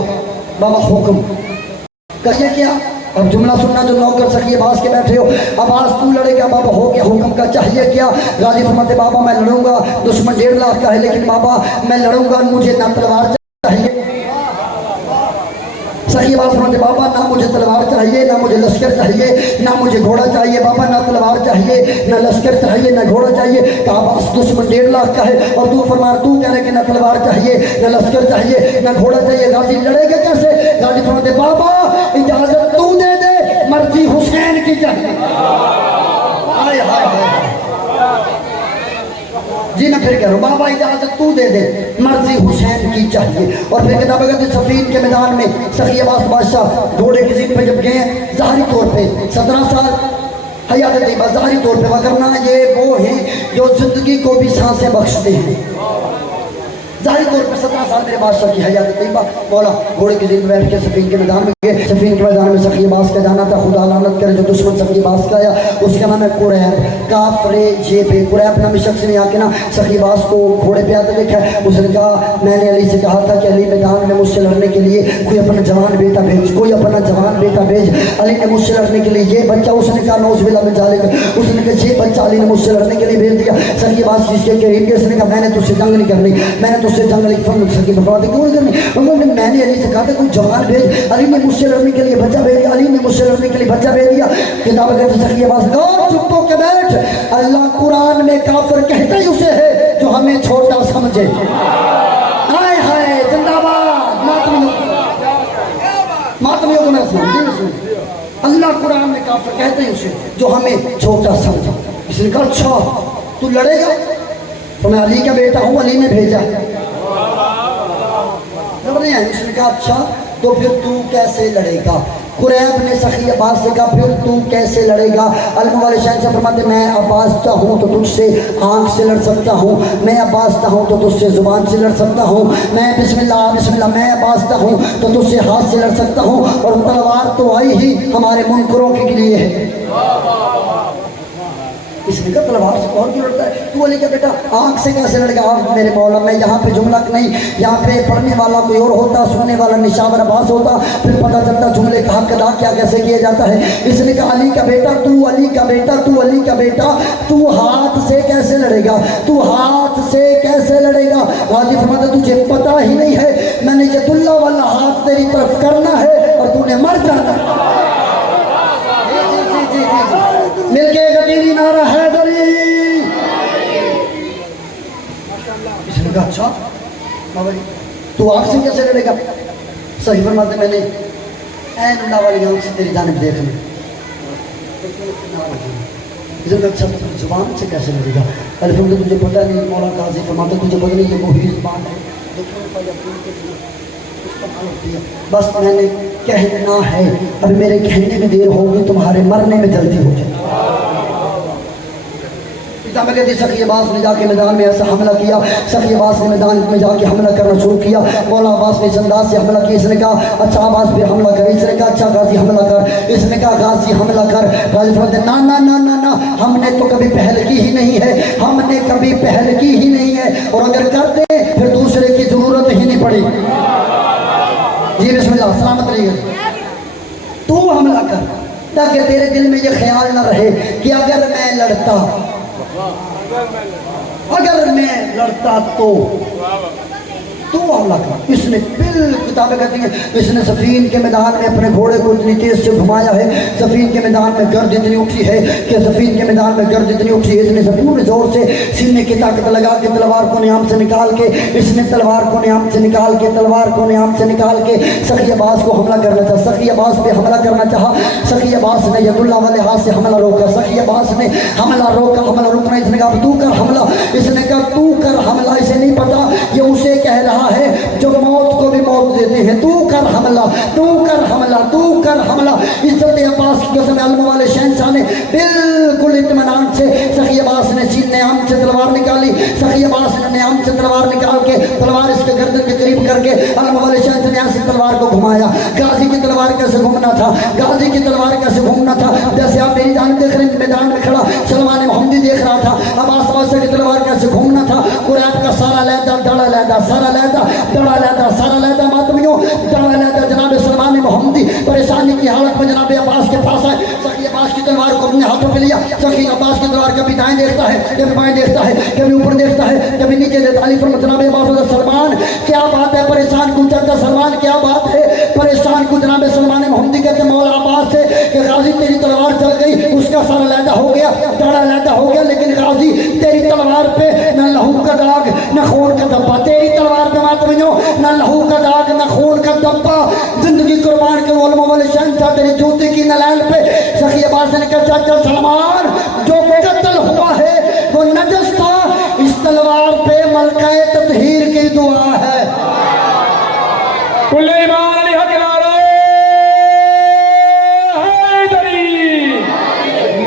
बाबा हुक्म करिए क्या? अब जुमला सुनना जो नौकर सखी बास के बैठे हो, अब्बास तू लड़ेगा, बाबा हो गया, हुक्म का चाहिए क्या? गाजी फरमाते बाबा मैं लड़ूंगा, दुश्मन 1.5 लाख का है, लेकिन बाबा मैं लड़ूंगा, मुझे ना तलवार चाहिए। सही बात सुनते बाबा ना मुझे तलवार चाहिए, ना मुझे लश्कर चाहिए, ना मुझे घोड़ा चाहिए। बाबा ना तलवार चाहिए, ना लश्कर चाहिए, ना घोड़ा चाहिए। काबास दुश्मन 1.5 लाख का है और तू फरमा, तू कह रहे कि ना तलवार चाहिए, ना लश्कर चाहिए, ना घोड़ा चाहिए। गाजी लड़ेगा कैसे? गाजी फरमाते बाबा इजाजत तू दे दे, मर्जी हुसैन की चाहिए। हाय हाय हाय जी, मैं फिर कह रहा हूँ बाबा इजाजत तू दे दे, मर्जी हुसैन की चाहिए। और फिर किताब सफीन के मैदान में सखी अब्बास बादशाह घोड़े की जीप पे जब गए हैं, ज़ाहरी तौर पे 17 साल हयात तैयबा, ज़ाहरी तौर पे, वरना ये वो हैं जो जिंदगी को भी सांसें बख्शते हैं। ज़ाहिर तौर पर 17 साल मेरे बादशाह की हयात तैयबा, मौला घोड़े की जीप में बैठ के सफीन के मैदान में गए। सफीन के मैदान में सखी अब्बास का जाना था, खुदा लानत करे जो दुश्मन सखी अब्बास का आया, उसका नाम है कुरैब, काफरे जेबे। कुरैब नामी शख्स ने आके ना सखी अब्बास को घोड़े पे आते देखा। उसने कहा मैंने अली से कहा था कि अली मैदान में मुझसे लड़ने के लिए कोई अपना जवान बेटा भेज, कोई अपना जवान बेटा भेज। अली ने मुझसे लड़ने के लिए ये बच्चा, उसने कहा नौज़बिल्ला में जालिक, उसने कहा ये बच्चा अली ने मुझसे लड़ने के लिए भेज दिया। सखी अब्बास जिसके करीब के, उसने कहा मैंने तुझसे जंग नहीं करनी, मैंने तुझसे जंग नहीं करनी। सखी बर्बाद क्यों नहीं करनी? मैंने अली से कहा था कोई जवान भेज, अली ने मुझसे लड़ने के लिए बच्चा भेज दिया, अली ने मुझसे लड़ने के लिए बच्चा भेज दिया। किताब कहते सखी अब्बास चुप होके बैठ, अल्लाह कुरान में काफिर कहता ही उसे है जो हमें छोटा समझे। हाय हाय जिंदाबाद, मातमियों को मैं सुन, अल्लाह कुरान में काफिर कहते ही उसे जो हमें छोटा समझे। इसने कहा अच्छा तू लड़ेगा? तो मैं अली का बेटा हूँ, अली ने भेजा। उसने कहा अच्छा तो फिर तू कैसे लड़ेगा? कुरैब ने सखी अब्बास से कहा फिर तू कैसे लड़ेगा? अलम वाले शहंशाह फरमाते मैं अब्बास चाहूँ तो तुझसे आँख से लड़ सकता हूँ, मैं अब्बास चाहूँ तो तुझसे ज़ुबान से लड़ सकता हूँ, मैं बिस्मिल्लाह बिस्मिल्लाह, मैं अब्बास चाहूँ तो तुझसे हाथ से लड़ सकता हूँ। और तलवार तो आई ही हमारे मुनकरों के लिए है। इसने कहा तलवार से कौन क्यों लड़ता है? तू अली का बेटा आँख से कैसे लड़ेगा? आँख मेरे मौला, मैं यहाँ पे जुमला नहीं, यहाँ पे पढ़ने वाला कोई और होता, सुनने वाला निशावर अब्बास होता, फिर पता चलता जुमले का हक अदा क्या कैसे किया जाता है। इसने कहा अली का बेटा, तू अली का बेटा, तू अली का बेटा, तू हाथ से कैसे लड़ेगा? तू हाथ से कैसे लड़ेगा? गाजी फरमाता तुझे पता ही नहीं है, मैंने यदुल्ला वाला हाथ तेरी तरफ करना है और तूने मर जाना। मिल गए तेरी नारा हैदरी। इसने कहा अच्छा तू आँख से कैसे लड़ेगा? सही फरमाते मैंने ऐन अल्लाह वाली आँख से तेरी जानिब देखना। इसने कहा अच्छा तो जुबान से कैसे लड़ेगा? अरे तुझे पता नहीं, मौला गाजी फरमाते तुझे पता नहीं ये वही जुबान है बस मैंने कहना है, अभी मेरे कहने में देर होगी, तुम्हारे मरने में जल्दी हो जाए। मैं कहती सखी अब्बास ने जाके मैदान में ऐसा हमला किया, सखी अब्बास ने मैदान में जाके हमला करना शुरू किया। मौला अब्बास ने इस अंदाज से हमला किया। इसने कहा अच्छा अब्बास फिर हमला कर, इसने कहा अच्छा गाजी हमला कर, इसने कहा गाजी हमला कर। गाजी फरमाते ना ना ना ना ना, हमने तो कभी पहल की ही नहीं है, हमने कभी पहल की ही नहीं है, और अगर करते फिर दूसरे की जरूरत ही नहीं पड़ी। जी बिस्मिल्लाह, सलामत रहिए, तू हमला कर। ताकि तेरे दिल में ये ख्याल ना रहे कि अगर मैं लड़ता तो हमला कर। इसने किताबें कहती हैं इसने सफीन के मैदान में अपने घोड़े को इतनी तेज से घुमाया है, सफीन के मैदान में गर्द इतनी उठी है कि सफीन के मैदान में गर्द इतनी उठी है, इसने पूरे जोर से सीने की ताकत लगा के तलवार को नियाम से निकाल के, इसने तलवार को नियाम से निकाल के, तलवार को नियाम से निकाल के सखी अब्बास को हमला करना चाहा, सखी अब्बास पे हमला करना चाहा। सखी अब्बास ने यदुल्ला वाले हाथ से हमला रोका, सखी अब्बास ने हमला रोका, हमला रोकना, इसने कहा तू कर हमला, इसने कहा तू कर हमला। इसे नहीं पता ये उसे कह रहा है जो मौत को भी मौत देते हैं, तू कर हमला, तू कर हमला, तू कर हमला। इज्जत अब्बास की कसम अल्लाह वाले शहंशाह ने बिल्कुल इत्मीनान से सखी अब्बास ने नियाम से तलवार निकाली, सखी अब्बास ने नियाम से तलवार निकाल के तलवार इसके गर्दन के करीब करके अल्लाह वाले शहंशाह ने यहाँ से तलवार को घुमाया। गाजी की तलवार कैसे घूमना था, गाजी की तलवार कैसे घूमना था, जैसे आप मेरी जान देख रहे हैं मैदान में खड़ा सलमान मोहम्मदी देख रहा था, अब्बास बादशाह की तलवार कैसे घूमना था। कुरैब का सारा लहदा दड़ा लहदा, सारा लहदा दड़ा लहदा, सारा लहदा मातमियों दड़ा लहदा। जनाब सलमान मोहम्मदी परेशानी की हालत में जनाब अब्बास के पास आए, सखी अब्बास की तलवार को अपने हाथों में लिया। सखी अब्बास की तलवार कभी दाएं देखता है, कभी बाएं देखता है, कभी ऊपर देखता है, कभी नीचे देखता है। जनाब अब्बास सलमान क्या बात है, परेशान को चलता सलमान क्या बात है, परेशान को जनाब सलमान मोहम्मदी कहते मौला अब्बास से कि गाजी तेरी तलवार चल गई, उसका सारा लहदा हो गया, दड़ा लहदा हो गया, लेकिन गाजी तेरी तलवार पे न लहू का दाग न खून का धब्बा, तेरी तलवार पे मातमियों न लहू का दाग न खून का धब्बा। जिंदगी कुर्बान के उलमा वाले शहंशाह तेरी जूती की नलैल पे। सखी अब्बास ने कहा चाचा सलमान जो कत्ल हुआ है वो नजस था, इस तलवार पे मलकाए तत्हीर की दुआ है। कुल्ले ईमान अली हक नारे हैदरी।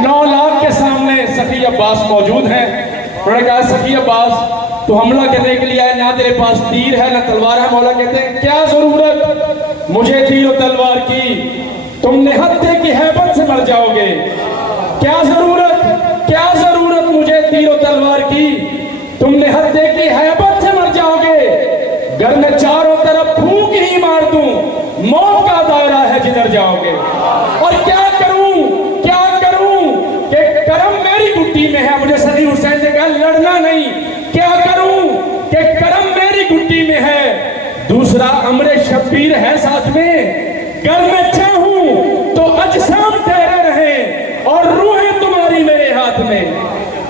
9 लाख के सामने सखी अब्बास मौजूद हैं। उन्होंने कहा सखी अब्बास तो हमला करने के लिए आए, ना तेरे पास तीर है ना तलवार है। मौला कहते हैं क्या जरूरत मुझे तीर और तलवार की, तुम निहत्थे की हैबत से मर जाओगे। क्या जरूरत मुझे तीर और तलवार की, तुम निहत्थे की हैबत से मर जाओगे। घर में चारों तरफ फूंक ही मार दूं, मौत का दायरा है जिधर जाओगे। और क्या करूं कि करम मेरी गुट्टी में है। मुझे सलीम हुसैन ने कहा लड़ना नहीं, क्या करूं कि करम मेरी गुट्टी में है। दूसरा अमरे शब्बीर है साथ में, कर मैं चाहूं तो अजसाम तेरे रहे और रूहें तुम्हारी मेरे हाथ में।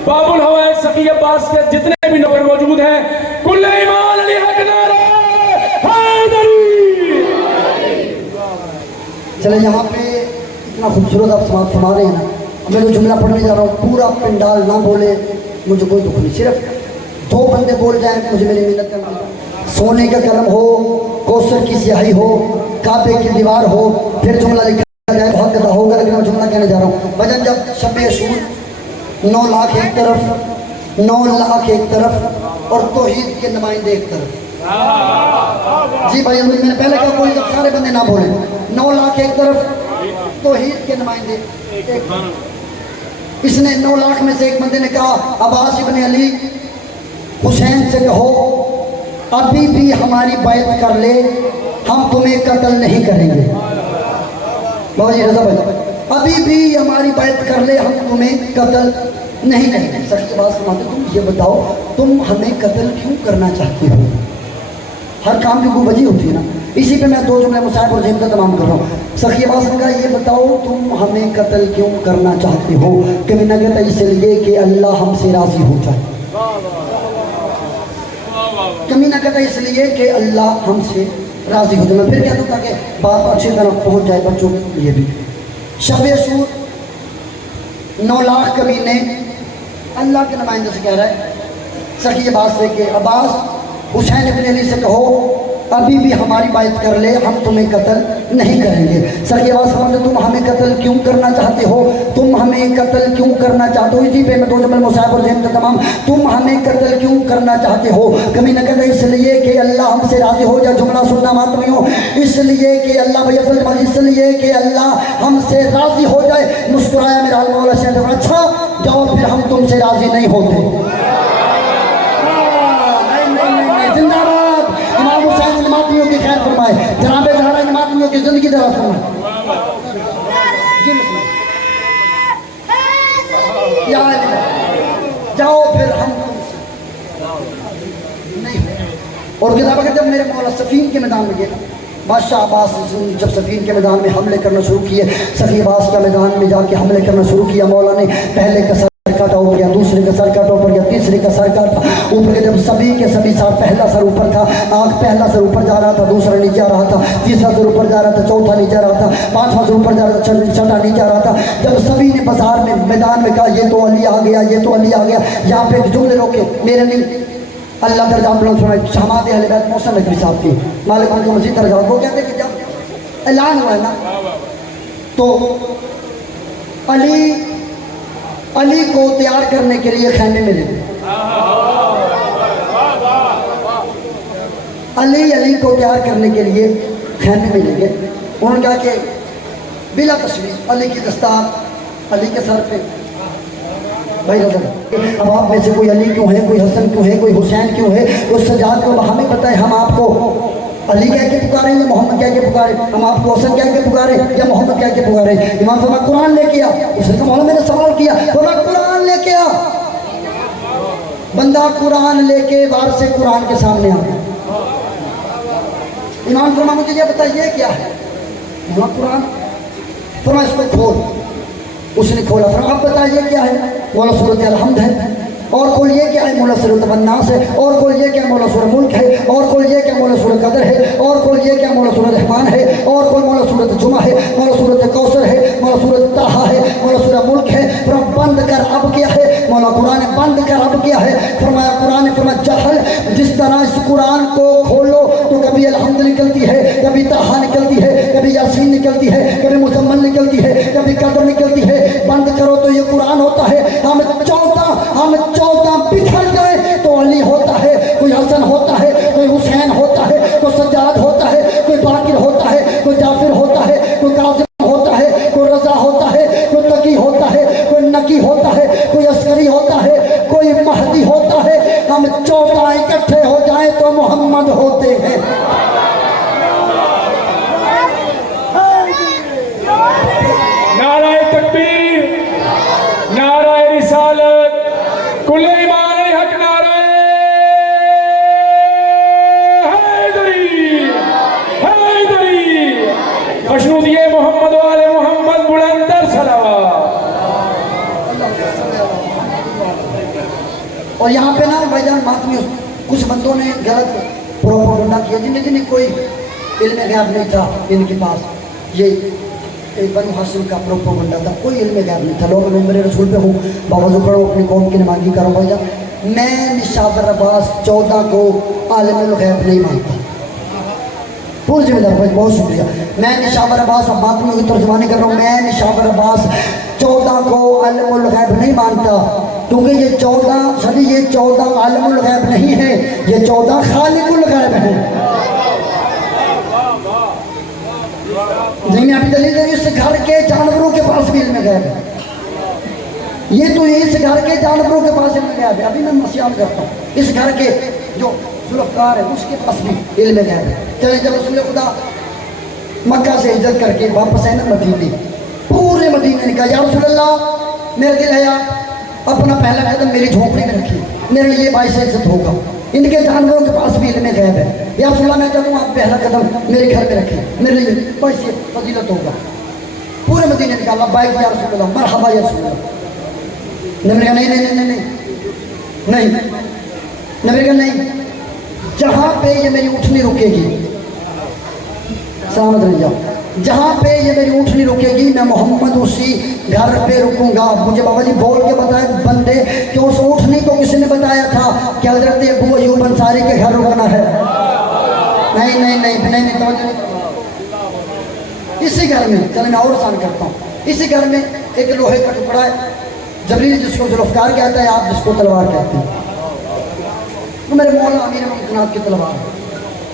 बाबुल हवाए सखी अब्बास के जितने भी नौकर मौजूद हैं, कुल्ले ईमान अली हक नारे हैदरी। चले यहाँ पे इतना खूबसूरत आप समाप्त फरमा रहे हैं ना, मैं तो जुमला पढ़ने जा रहा हूँ, पूरा पिंडाल ना बोले मुझे कोई दुख नहीं, सिर्फ 2 बंदे बोल जाए मुझे मेरी मिन्नत करना। सोने का कलम हो, कौसर की स्याही हो, काबे की दीवार हो, फिर जुमला लिखा जाए बहुत ज़्यादा होगा, लेकिन मैं जुमला कहने जा रहा हूँ। भजन जब शब अशूर 9 लाख एक तरफ, 9 लाख एक तरफ और तौहीद के नुमाइंदे एक तरफ। जी भाई मैंने पहले कहा कोई सारे बंदे ना बोले, 9 लाख एक तरफ, तौहीद के नुमाइंदे एक तरफ। इसने 9 लाख में से एक बंदे ने कहा अब्बास इब्न अली हुसैन से कहो अभी भी हमारी बैत कर ले, हम तुम्हें कत्ल नहीं करेंगे। बाबा जी रजा भाई अभी भी हमारी बैत कर ले, हम तुम्हें कत्ल नहीं करेंगे। सच बात सुनाते, तुम ये बताओ तुम हमें कत्ल क्यों करना चाहते हो? हर काम की कोई वजह होती है ना। इसी पे मैं 2 जुमले मुसाहिब और ज़ेब का तमाम कर रहा हूँ। सखी अब्बास ने कहा ये बताओ तुम हमें कत्ल क्यों करना चाहते हो? कभी न कहता इसलिए कि अल्लाह हमसे राज़ी हो जाए, कभी न कहता इसलिए कि अल्लाह हमसे राज़ी हो जाए। मैं फिर कहता हूँ ताकि बात अच्छी तरह पहुँच जाए बच्चों के लिए भी। शब अशूर 9 लाख कमीने अल्लाह के नुमाइंदे से कह रहा है सखी अब्बास से कि अब्बास हुसैन इब्न अली से कहो अभी भी हमारी बात कर ले, हम तुम्हें कत्ल नहीं करेंगे। सखी अब्बास फरमाते तुम हमें कत्ल क्यों करना चाहते हो? तुम हमें कत्ल क्यों करना चाहते हो? इसी पे मैं 2 जुमले मुसाहिब और ज़ेब का तमाम, तुम हमें कत्ल क्यों करना चाहते हो? कभी न कहते इसलिए कि अल्लाह हमसे राज़ी हो जाए। जुमला सुनना मातमी हो, इसलिए कि अल्लाह भैया, इसलिए कि अल्लाह हमसे राज़ी हो जाए। मुस्कुराया मेरा मौला शेख, अच्छा जाओ फिर हम तुमसे राज़ी नहीं होते। जिंदाबाद इमाम हुसैन जमातियों की खैर फरमाए, जनाबे ज़हरा जमातियों की ज़िंदगी दराज़ फरमाए। या जाओ फिर हम नहीं। और किताब के जब मेरे मौला सफ़ीन के मैदान में गया, बादशाह अब्बास जब सफ़ीन के मैदान में हमले करना शुरू किए, सफ़ी अब्बास के मैदान में जाके हमले करना शुरू किया, मौला ने पहले का सर काटा ऊपर गया, दूसरे का सर काटा ऊपर गया, तीसरे का सर काटा ऊपर गया। जब सभी के सभी सर, पहला सर ऊपर था, आँख पहला सर ऊपर जा रहा था, दूसरा नीचे आ रहा था, तीसरा सर ऊपर जा रहा था, चौथा नीचे आ रहा था, पांचवा सर ऊपर जा रहा था, छठा नीचे आ रहा था। जब सभी ने बाजार में मैदान में कहा ये तो अली आ गया, ये तो अली आ गया, यहाँ पे एक जुमले रोके मेरे नहीं, अल्लाह दरगाह बुलंद फरमाए शहमाद अहले बैत मौसम नकवी साहब की मालिक उनको मस्जिद दरगाह, वो कहते कि जब ऐलान हुआ है ना तो अली को तैयार करने के लिए खैमे मिले, अली को तैयार करने के लिए खैमे मिलेंगे। उन्होंने कहा कि बिला तशरीफ अली की दस्तार अली के सर पे। भाई रज़ा, अब आप में से कोई अली क्यों है, कोई हसन क्यों है, कोई हुसैन क्यों है, उस सजाद को हमें पता है। हम आपको अली कह के पुकारे या मोहम्मद कह के पुकारे, हम आपको हसन कह के पुकारे या मोहम्मद कह के पुकारे। इमाम साहब कुरान लेके आ, उसने कहा मैंने सवाल किया, बोला कुरान लेके आ। बंदा कुरान लेके बाहर से कुरान के सामने आ गया। इमाम फरमा मुझे ये बताइए क्या है, बोला कुरान। फरमा इसको खोल, उसने खोला। फरमा आप बताइए क्या है, बोला सूरत अलहम्द है। और कोई ये क्या है, मौला सूरत वन्नास है। और कोई ये क्या, मौला सूरत मुल्क है। और कोई ये क्या, मौला सूरत कदर है। और कोई ये क्या, मौला सूरत रहमान है। और कोई मौला सूरत जुमा है, मौला सूरत कौसर है, मौला सूरत ताहा है, मौला सूरत मुल्क है। फिर बंद कर अब क्या है, मौला कुरान बंद कर अब क्या है। फरमाया कुरान, फरमाया जहल, जिस तरह इस कुरान को खोलो तो कभी अलहम्द निकलती है, कभी ताहा निकलती है, कभी यासीन निकलती है, कभी मुजम्मल निकलती है, कभी कदर निकलती है। बंद करो तो ये कुरान होता है। हम 14 बिखर जाए तो अली होता है, कोई हसन होता है, कोई हुसैन होता है, कोई सज्जाद होता है, कोई बाकिर होता है, कोई जाफिर होता है, कोई कासिम होता है, कोई रजा होता है, कोई तकी होता है, कोई नकी होता है, कोई अस्करी होता है, कोई महदी होता है। हम 14 इकट्ठे हो जाए तो मोहम्मद होते हैं। नाराए तकबीर, नाराए रिसालत, कुल्ले ईमान हक, नाराए हैदरी, खुशनुदिये मोहम्मद वाले मोहम्मद, बुलंदर सलावत। और यहाँ पे ना भाईजान बात में कुछ बंदों ने गलत प्रोपेगेंडा किया, जिन्हें कोई इल्म गैब नहीं था इनके पास। ये एक बनु हाशिम का प्रोपेगेंडा था, कोई इल्म गैब नहीं था। लोग मेरे रसूल पे हूँ, बाबा जो करो अपनी कौम की नमाजी करो। भाईजान मैं निशावर अब्बास 14 को आलिमुल गैब नहीं मानता। पूरी जिम्मेदार भाई, बहुत शुक्रिया। मैं निशावर अब्बास, अब बात में तर्जुमानी कर रहा हूँ, मैं निशावर अब्बास 14 को आलिमुल गैब नहीं मानता, क्योंकि ये 14 आलिमुल गैब नहीं है, ये 14 खालिकुल गैब है। जिनमें अभी दलील है, इस घर के जानवरों के पास भी इल्म गैब है। ये तो इस घर के जानवरों के पास इल्म गैब है। अभी मैं मसयाल करता हूँ, इस घर के जो जुल्फकार है उसके पास भी इल्म गैब है। चले जब रसूल खुदा मक्का से हिजरत करके वापस आए ना मदीने, पूरे मदीने ने कहा या रसूल अल्लाह, मेरा दिल है आप अपना पहला कदम मेरी झोंपड़ी में रखिए, मेरे लिए बाइस इज्जत होगा। इनके जानवरों के पास भी इल्म गैब है। या रसूल अल्लाह, मैं चाहूँ आप पहला कदम मेरे घर में रखें, मेरे लिए बाइस फजीलत होगा। पूरे मदीने ने कहा बाइक या रसूल अल्लाह, मरहबा या रसूल अल्लाह। नबी कहा नहीं नहीं नहीं नहीं नहीं, नबी कहा नहीं, जहाँ पे ये मेरी उठनी रुकेगी, सलामत रह जाओ, जहाँ पे ये मेरी उठनी रुकेगी मैं मोहम्मद उसी घर पे रुकूंगा। मुझे बाबा जी बोल के बताए बंदे कि उस उठनी को किसने बताया था कि हजरत अबू अय्यूब अंसारी के घर रुकना है? नहीं नहीं नहीं नहीं नहीं, तो इसी घर में, चलो मैं और आसान करता हूँ, इसी घर में एक लोहे का टुकड़ा है, जबरील जिसको जुल्फकार कहता है, आप जिसको तलवार कहते हैं। वो मेरे मौला अमीर मुमकिनात की तलवार है,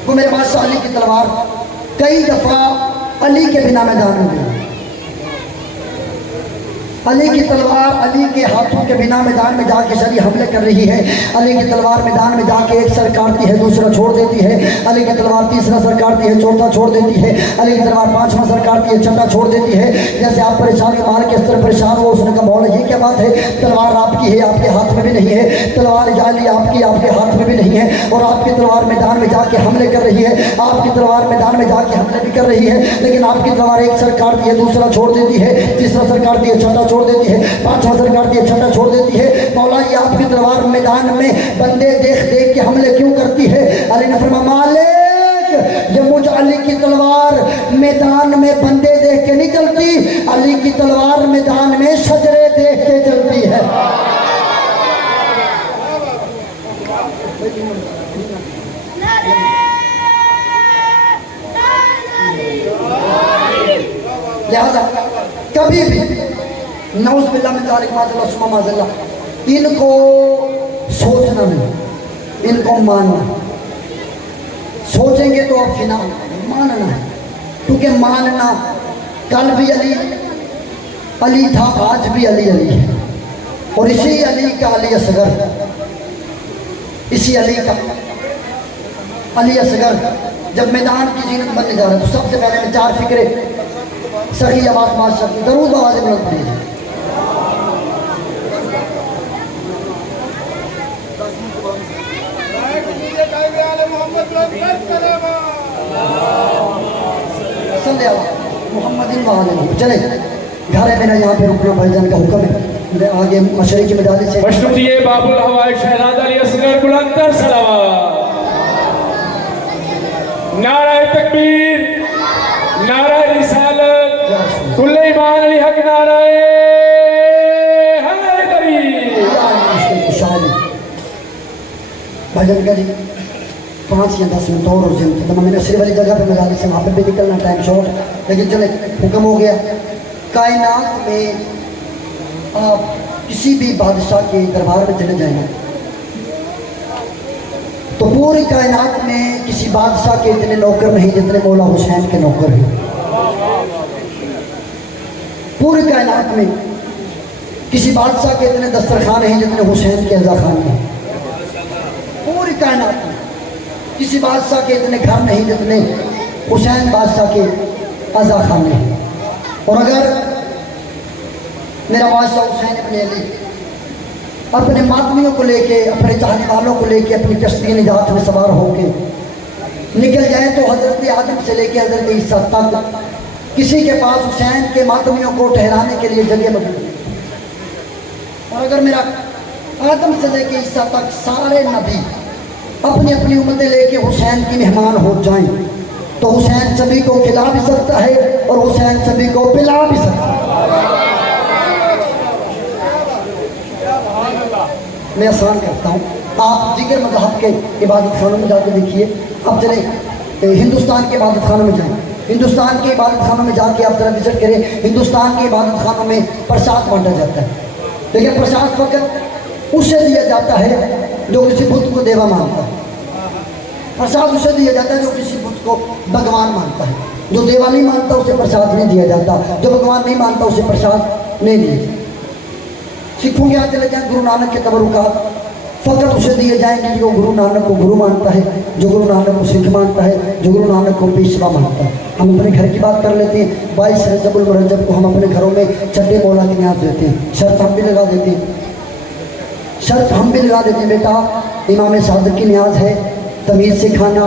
वो मेरे बादशाह अली की तलवार कई दफ़ा अली के बिना मैदान में गई। अली की तलवार अली के हाथों के बिना मैदान में जाके शरी हमले कर रही है। अली की तलवार मैदान में जाके एक सर काटती है, दूसरा छोड़ देती है। अली की तलवार तीसरा सर काटती है, चौथा छोड़ देती है। अली की तलवार 5वां सर काटती है, छठा छोड़ देती है। जैसे आप परेशान के मार के इस तरह परेशान हो, उसने कहा मौला ये क्या बात है, तलवार आपकी है, आपके हाथ में भी नहीं है। तलवार जाली आपकी, आपके हाथ में भी नहीं है। और आपकी तलवार मैदान में जाके हमले कर रही है, आपकी तलवार मैदान में जाके हमले भी कर रही है। लेकिन आपकी तलवार एक सर काटती है, दूसरा छोड़ देती है, तीसरा सर काटती है, छठा छोड़ देती है, पांचवा सर काटती है, छठा छोड़ देती है। मौला ये आपकी तलवार मैदान में बंदे देख देख के हमले क्यों करती है? अली ने फरमाया मालिक, ये मुझ अली की तलवार मैदान में बंदे देख के नहीं चलती, अली की तलवार मैदान में शजरे देख के चलती है। लिहाजा कभी भी नौज़ बिल्लाह मिन ज़ालिक माज़ल्लाह सुम्मा माज़ल्लाह, इनको सोचना नहीं, इनको मानना। सोचेंगे तो अब फिना मानना है, क्योंकि मानना कल भी अली था, आज भी अली है। और इसी अली का अली असगर, इसी अली का अली असगर जब मैदान की जीनत बनने जा रहा है तो सबसे पहले मैं 4 फिक्रे सही आवाज मार सकती, दरूद आवाज़ बुलंद पड़ी। चले घर है मेरा, यहाँ पे रुकना भाईजान का हुक्म है। आगे मशरक़ी की मजालिस से मशरूतिये बाबुल हवाई शहजादा अली असगर बुलंदर सलावत। नाराए तकबीर, नाराए रिसालत, कुल्ले ईमान अली हक, नाराए हैदरी। भाईजान का जी 5 या 10 मिनट और जिन तो मैंने सिर्फ वाली जगह पे मजालिस से वहाँ पे भी निकलना, टाइम शॉर्ट, लेकिन चले हुक्म हो गया। कायनात में आप किसी भी बादशाह के दरबार में चले जाएंगे तो पूरी कायनात में किसी बादशाह के इतने नौकर नहीं जितने मौला हुसैन के नौकर हैं। पूरी कायनात में किसी बादशाह के इतने दस्तरखान हैं जितने हुसैन के अज़ा खान हैं। पूरी कायनात में किसी बादशाह के इतने घर नहीं जितने हुसैन बादशाह के अज़ा खान हैं। और अगर मेरा बादशाह हुसैन इब्न अली अपने मातमियों को लेके, अपने चाहने वालों को लेके अपनी कश्ती निजात में सवार होकर निकल जाए तो हज़रत आदम से लेके हज़रत ईसा तक किसी के पास हुसैन के मातमियों को ठहराने के लिए जगह मौजूद है। और अगर मेरा आदम से लेके ईसा तक सारे नबी अपनी अपनी उम्मतें लेके हुसैन की मेहमान हो जाएं तो हुसैन सभी को खिला भी सकता है और हुसैन सभी को पिला भी सकता है। मैं आसान करता हूँ, आप जिगर मज़हब के इबादत खानों में जाके देखिए। अब चले हिंदुस्तान के इबादत खानों में जाएं, हिंदुस्तान के इबादत खानों में जाके आप जरा विजिट करें। हिंदुस्तान के इबादत खानों में प्रसाद बांटा जाता है, लेकिन प्रसाद फ़कत उसे दिया जाता है जो किसी बुत को देवा मानता है। प्रसाद उसे दिया जाता है जो किसी बुत को भगवान मानता है। जो देवा नहीं मानता उसे प्रसाद नहीं दिया जाता, जो भगवान नहीं मानता उसे प्रसाद नहीं दिया जाता। सिखों के यहाँ चले जाए गुरु नानक के तबरुकात फ़कत उसे दिए जाएंगे जो गुरु नानक को गुरु मानता है, जो गुरु नानक को सिख मानता है, जो गुरु नानक को पेशवा मानता है। हम अपने घर की बात कर लेते हैं। 22 रजबुल मुरज्जब को हम अपने घरों में छठे मौला की न्याज देते हैं। शर्त हम भी लगा देते हैं, शर्त हम भी लगा देते हैं, बेटा इमाम सादिक की न्याज है, तमीज़ से खाना,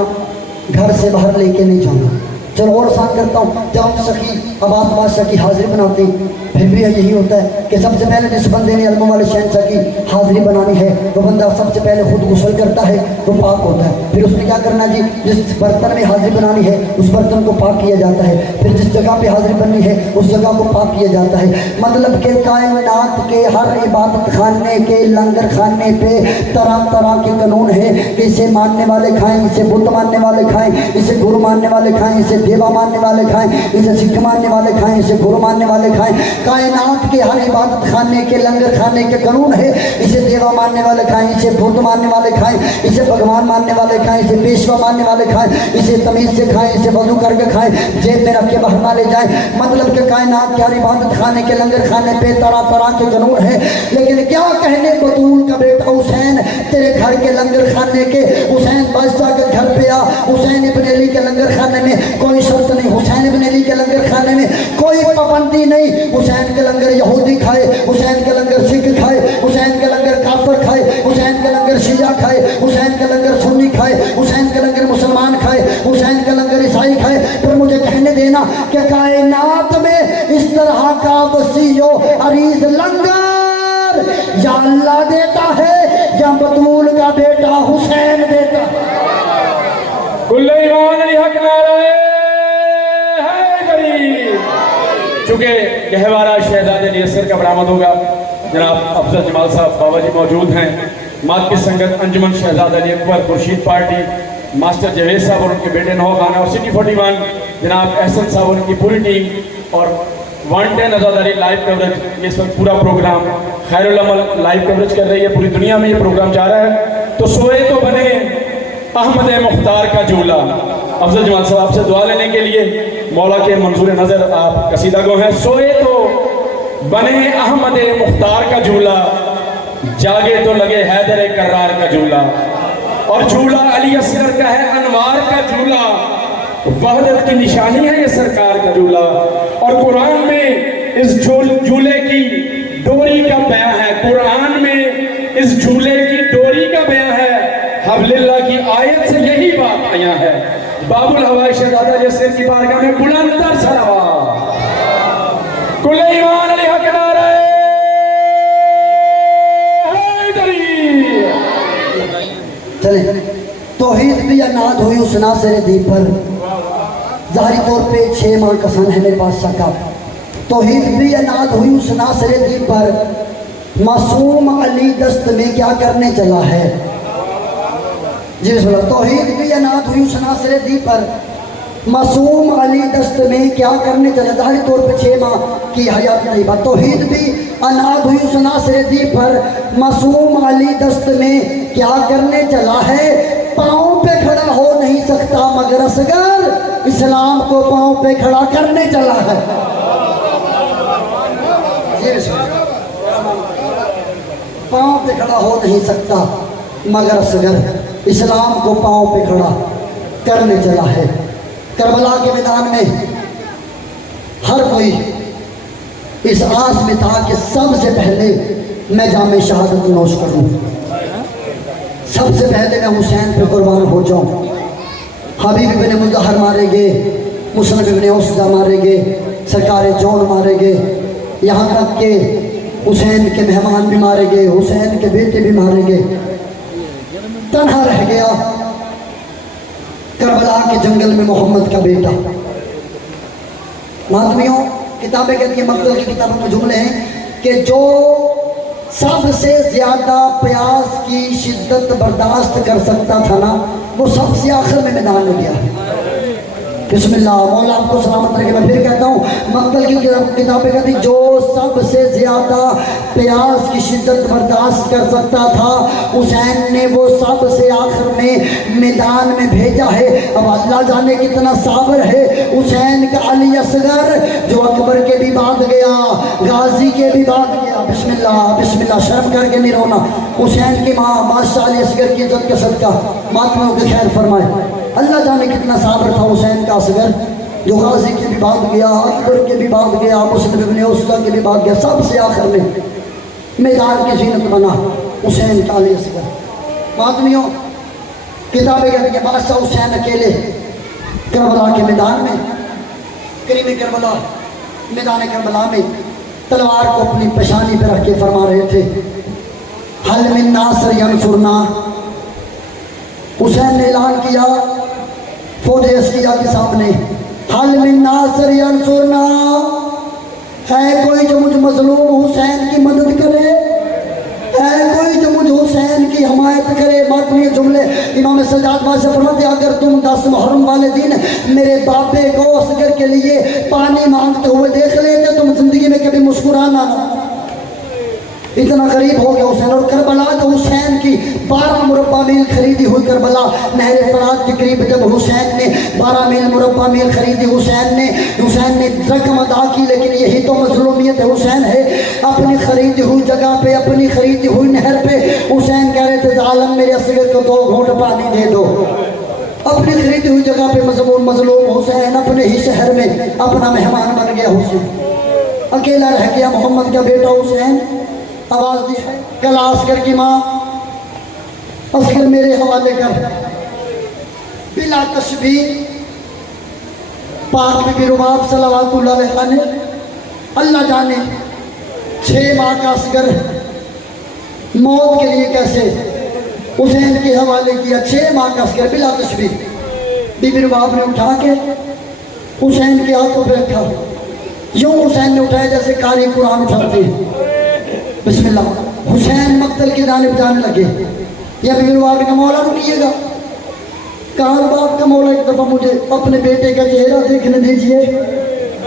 घर से बाहर लेके नहीं जाना। चलो और आसान करता हूँ, जब हम सखी अब्बास बादशाह की हाज़िरी बनाते हैं फिर भी यही होता है कि सबसे पहले जिस बंदे ने अलम वाले शहंशाह की हाज़िरी बनानी है वो बंदा सबसे पहले खुद गुस्ल करता है, वो पाक होता है। फिर उसने क्या करना जी, जिस बर्तन में हाज़िरी बनानी है उस बर्तन को पाक किया जाता है। फिर जिस जगह पे हाज़िरी बननी है उस जगह को पाक किया जाता है। मतलब के कायनात के हर इबादत खाने के लंगर खाने पे तरह तरह के कानून है कि इसे मानने वाले खाएँ, इसे बुत मानने वाले खाएँ, इसे गुरु मानने वाले खाएँ, इसे देवा मानने वाले खाएँ, इसे सिख मानने वाले खाएँ, इसे गुरु मानने वाले खाएँ। कायनात के हर इबादत खाने के लंगर खाने के कानून है, इसे देवा मानने वाले खाएँ, इसे बुत मानने वाले खाएँ, इसे भगवान मानने वाले खाएँ, इसे पेशवा मानने वाले खाएँ, इसे तमीज़ से खाएँ, इसे वजू करके खाएँ, जेब में रख के बाहर ना ले जाएँ। मतलब के कायनात के हर इबादत खाने के लंगर खाने पे तरह तरह के कानून है। लेकिन क्या कहने बतूल का बेटा हुसैन, तेरे घर के लंगर खाने के, हुसैन बादशाह के घर पे आ, हुसैन इब्न अली के लंगर खाने में कोई शर्त नहीं, हुसैन इब्न अली के लंगर खाने में कोई पाबंदी नहीं। हुसैन के लंगर यहूदी खाए, हुसैन के लंगर अल्लाह देता है या बतूल का बेटा हुसैन देता है? कुल्ले ईमान अली हक नारे हैदरी। चूंकि गहवारा शहजादे नियसर का बरामद होगा, जनाब अफजल जमाल साहब बाबा जी मौजूद हैं, मात की संगत अंजुमन शहजादा अली अकबर खुर्शीद पार्टी, मास्टर जवेद साहब और उनके बेटे नौ खाना और सिटी 41 जनाब एहसन साहब और उनकी पूरी टीम और 110 आज़ादारी लाइव कवरेज। इस वक्त पूरा प्रोग्राम खैरुल अमल लाइव कवरेज कर रही है, पूरी दुनिया में ये प्रोग्राम जा रहा है। तो सोए तो बने अहमद मुख्तार का झूला। अफजल जमाल साहब आपसे दुआ लेने के लिए मौला के मंजूर नज़र आप कसीदा गो हैं। सोए तो बने अहमद मुख्तार का झूला, जागे तो लगे हैदर कर्रार का झूला। और झूला अली असगर का है अनवार का झूला, वहदत की निशानी है ये सरकार का झूला। और कुरान में इस झूले की डोरी का बयां है, कुरान में इस झूले की डोरी का बयां है, हबलिल्लाह की आयत से यही बात आया है। बाबुल हवाई शहजादा जैसे की बारगाह में बुलंदर सलावा कुल्ले ईमान अली हक नारे हैदरी। चले तौहीद भी अनाद हुई उस नासिर दी पर, ज़ाहिरी तौर पे 6 माह का सन है मेरे बादशाह का। तौहीद भी अनाद हुई उस नासिर दी पर, मासूम अली दस्त में क्या करने चला है? जी बिस्मिल्लाह। तौहीद भी अनाद हुई उस नासिर दी पर, मासूम अली दस्त में क्या करने चला। ज़ाहिरी तौर पे 6 माह की हयात नहीं बात। तौहीद भी अनाद हुई उस नासिर दी पर, मासूम अली दस्त में क्या करने चला है? पाँव पे खड़ा हो नहीं सकता मगर असगर इस्लाम को पाँव पे खड़ा करने चला है। पाँव पे खड़ा हो नहीं सकता मगर असगर इस्लाम को पाँव पे खड़ा करने चला है। करबला के मैदान में हर कोई इस आस में था कि सबसे पहले मैं जामे शहादत नोश करूं, सबसे पहले मैं हुसैन पे कुर्बान हो जाऊं। हबीब इब्ने मुज़हर मारे गए, मुसनद इब्ने उसदा मारे गए, सरकार जौन मारे गए, यहाँ तक के हुसैन के मेहमान भी मारे गए, हुसैन के बेटे भी मारे गए। तन्हा रह गया करबला के जंगल में मोहम्मद का बेटा। मातमियों किताबें कहती हैं, मक्तल की किताबों में जुमले हैं कि जो सबसे ज्यादा प्यास की शिद्दत बर्दाश्त कर सकता था ना, वो सबसे आखिर में मैदान में गया। बिस्मिल्लाह, मौला आपको सलामत रखे। मैं फिर कहता हूँ, मक्तल की किताबें कहती जो सबसे ज्यादा प्यास की शिद्दत बर्दाश्त कर सकता था, हुसैन ने वो सबसे आखिर में मैदान में भेजा है। अब अल्लाह जाने कितना साबर है हुसैन का अली असगर, जो अकबर के भी बाद गया, गाजी के भी बाद गया। बिस्मिल्लाह बिस्मिल्लाह, शर्म करके नहीं रोना। हुसैन की माँ बादशाह अली असगर की इज्जत का सदका मातमियों के खैर फरमाए। अल्लाह जाने कितना साबर था हुसैन का असगर, जो गाजी के भी बाद गया, अकबर के भी बाद गया, मुसनद इब्ने उसदा के भी बाद गया। सबसे आखिर में मैदान की जीनत बना हुसैन का अली असगर। मातमियों किताबें कहती हैं बादशाह हुसैन अकेले करबला के मैदान में, करीम करबला मैदान करबला में तलवार को अपनी पेशानी पर रख के फरमा रहे थे, हल मिन नासिर यंसुरना। हुसैन ने ऐलान किया फौज अस्किया के सामने, हल मिन नासिर यंसुरना, है कोई जो मुझ मजलूम हुसैन की मदद करे, है कोई जो मुझ हुसैन की हमायत करे। मातमी जुमले इमाम सज्जाद बादशाह फरमाते, अगर तुम 10 मुहर्रम वाले दिन मेरे बाबे को असगर के लिए पानी मांगते हुए देख लेते, तुम जिंदगी में कभी मुस्कुराना ना। इतना करीब हो गया हुसैन। और करबला जो हुसैन की 12 मुरब्बा मील खरीदी हुई करबला, नहर फरात के करीब जब हुसैन ने 12 मील मुरब्बा मील खरीदी, हुसैन ने रकम अदा की। लेकिन यही तो मजलूमियत हुसैन है, अपनी खरीदी हुई जगह पे, अपनी खरीदी हुई नहर पे हुसैन कह रहे थे जालिम मेरे असगर को 2 घूंट पानी दे दो। अपनी खरीदी हुई जगह पे मजलूम हुसैन अपने ही शहर में अपना मेहमान बन गया। हुसैन अकेला रह गया, मोहम्मद का बेटा हुसैन। आवाज दी, कल असगर की माँ, असगर मेरे हवाले कर। बिला तशबीह पाक बीबी रुबाब सल्लल्लाहु अलैहि ने, अल्लाह जाने 6 माह का असगर मौत के लिए कैसे हुसैन के हवाले किया। 6 माह का अस्कर बिला तस्वीर बीबी रुबाब ने उठा के हुसैन के हाथों पे रखा। यूं हुसैन ने उठाया जैसे कारी कुरान उठाते। बिस्मिल्लाह, हुसैन मक्तल की जानिब जाने लगे। या बीबी रुबाब का मौला रुकिएगा, कहा बाप का मौला एक दफ़ा मुझे अपने बेटे का चेहरा देखने दीजिए,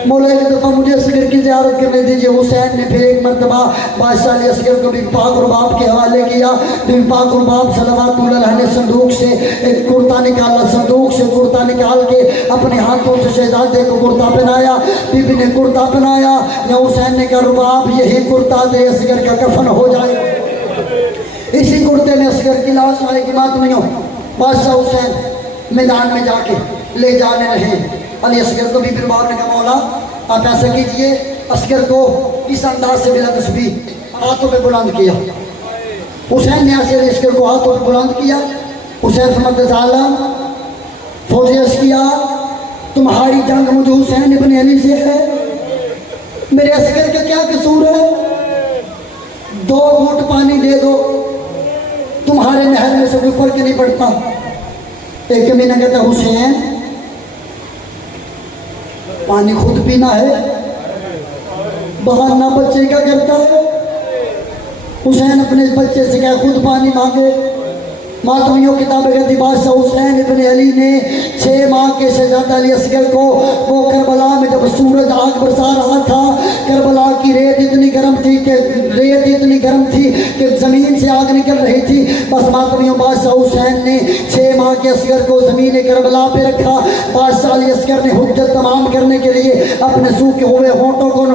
मौला एक दफ़ा मुझे असगर की ज़ियारत करने दीजिए। हुसैन ने फिर एक मरतबा बादशाह अली असगर को बीबी पाक रुबाब के हवाले किया। बीबी पाक रुबाब सल्लल्लाहु अलैहि ने संदूक से एक कुर्ता निकाला, संदूक से कुर्ता निकाल के अपने हाथों से शहजादे को कुर्ता पहनाया। बीबी ने कुर्ता पहनाया, या हुसैन ने कहा रुबाब यही कुर्ता दे, असगर का कफन हो जाए। इसी कुर्ते में असगर की लाश आएगी। बात नहीं हो, बादशाह हुसैन मैदान में जाके ले जाने रहे। अली असगर को बीबी रुबाब ने कहा मौला आप ऐसा कीजिए, असगर को इस अंदाज से बिला तस्बीह हाथों पे बुलंद किया। हुसैन ने ऐसे अली असगर को हाथों पे बुलंद किया। हुसैन फरमाते जालम फौजी किया, तुम्हारी जंग मुझे हुसैन इब्न अली से है, मेरे असगर का क्या कसूर है? 2 घूंट पानी दे दो, तुम्हारे नहर में से कोई फर्क नहीं पड़ता। एक महीना कहता हुसैन पानी खुद पीना है, बहाना बच्चे का करता है। हुसैन अपने बच्चे से क्या खुद पानी मांगे। मातमियों किताब कहती बादशाह हुसैन इब्न अली ने 6 माह के शहजादा अली असगर को वो करबला में जब सूरज आग बरसा रहा था, करबला की रेत इतनी गर्म थी कि ज़मीन से आग निकल रही थी। बस मातमियों बादशाह हुसैन ने 6 माह के असगर को ज़मीन करबला पे रखा। बादशाह अली असगर ने हुज्जत तमाम करने के लिए अपने सूखे हुए होंठों को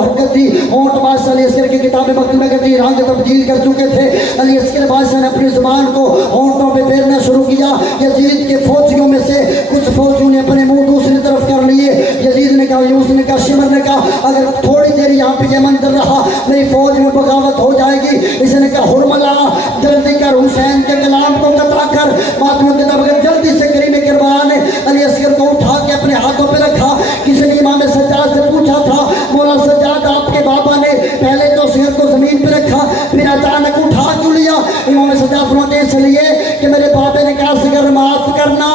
हरकत दी। होंठ बादशाह अली असगर की किताबें वक्त में कहती रंग तब्दील कर चुके थे। अली असगर बादशाह ने अपनी जुबान को होंठों पे फेरना शुरू किया। यजीद के फौजियों में से कुछ फौजियों ने अपने मुंह दूसरी तरफ कर लिए। यजीद ने कहा, यूसुफ ने कहा, शिमर ने कहा अगर थोड़ी देर यहाँ पे ये मंजर रहा मेरी फौज में बगावत हो जाएगी। इसने कहा हुरमला जल्दी कर, हुसैन के कलाम को कतरा कर। मातमियों की किताब जल्दी से करीम किरबान ने अली असगर को उठा के अपने हाथों पे रखा। किसी ने इमाम सज्जाद से पूछा था, मौला सज्जाद आपके बाबा ने पहले तो असगर को जमीन पे रखा फिर अचानक उठा क्यों लिया? इमाम सज्जाद फरमाते हैं इसलिए कि मेरे बाबे ने कहा असगर माफ करना,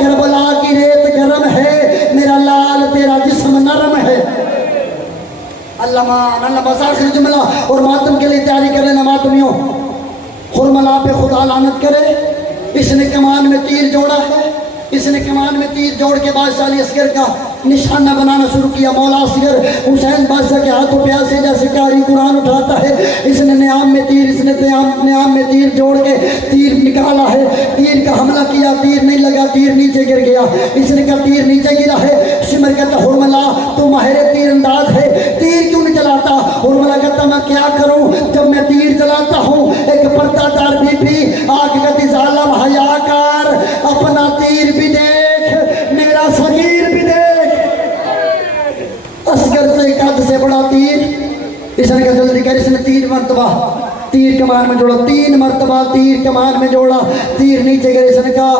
करबला की रेत गर्म है, मेरा लाल तेरा जिस्म नरम है। अल्लाह जुमला और मातम के लिए तैयारी कर लेना। मातमियों खुरमला पे खुदा लानत करे, इसने कमान में तीर जोड़ा है। इसने कमान में तीर जोड़ के बादशाह अली असगर का निशाना बनाना शुरू किया। मौला असगर हुसैन बादशाह के हाथों पे ऐसे जैसे कारी कुरान उठाता है। इसने न्याम में तीर जोड़ के तीर निकाला है। तीर का हमला किया, तीर नहीं लगा, तीर नीचे गिर गया। इसने कहा तीर नीचे गिरा है। शिमर कहता हुरमला तू माहिर तीर अंदाज है, तीर क्यों नहीं चलाता? हुरमला कहता मैं क्या करूं, जब मैं तीर चलाता हूं एक पर्दादार बीबी आग कहती जालम हया कर, अपना तीर भी देख, मेरा सगीर भी देख। असगर से कद से बड़ा तीर, इसने कहा जल्दी कर। इसने 3 मरतबा तीर कमान में जोड़ा, 3 मरतबा तीर कमान में जोड़ा, तीर नीचे गिरे। इसने कहा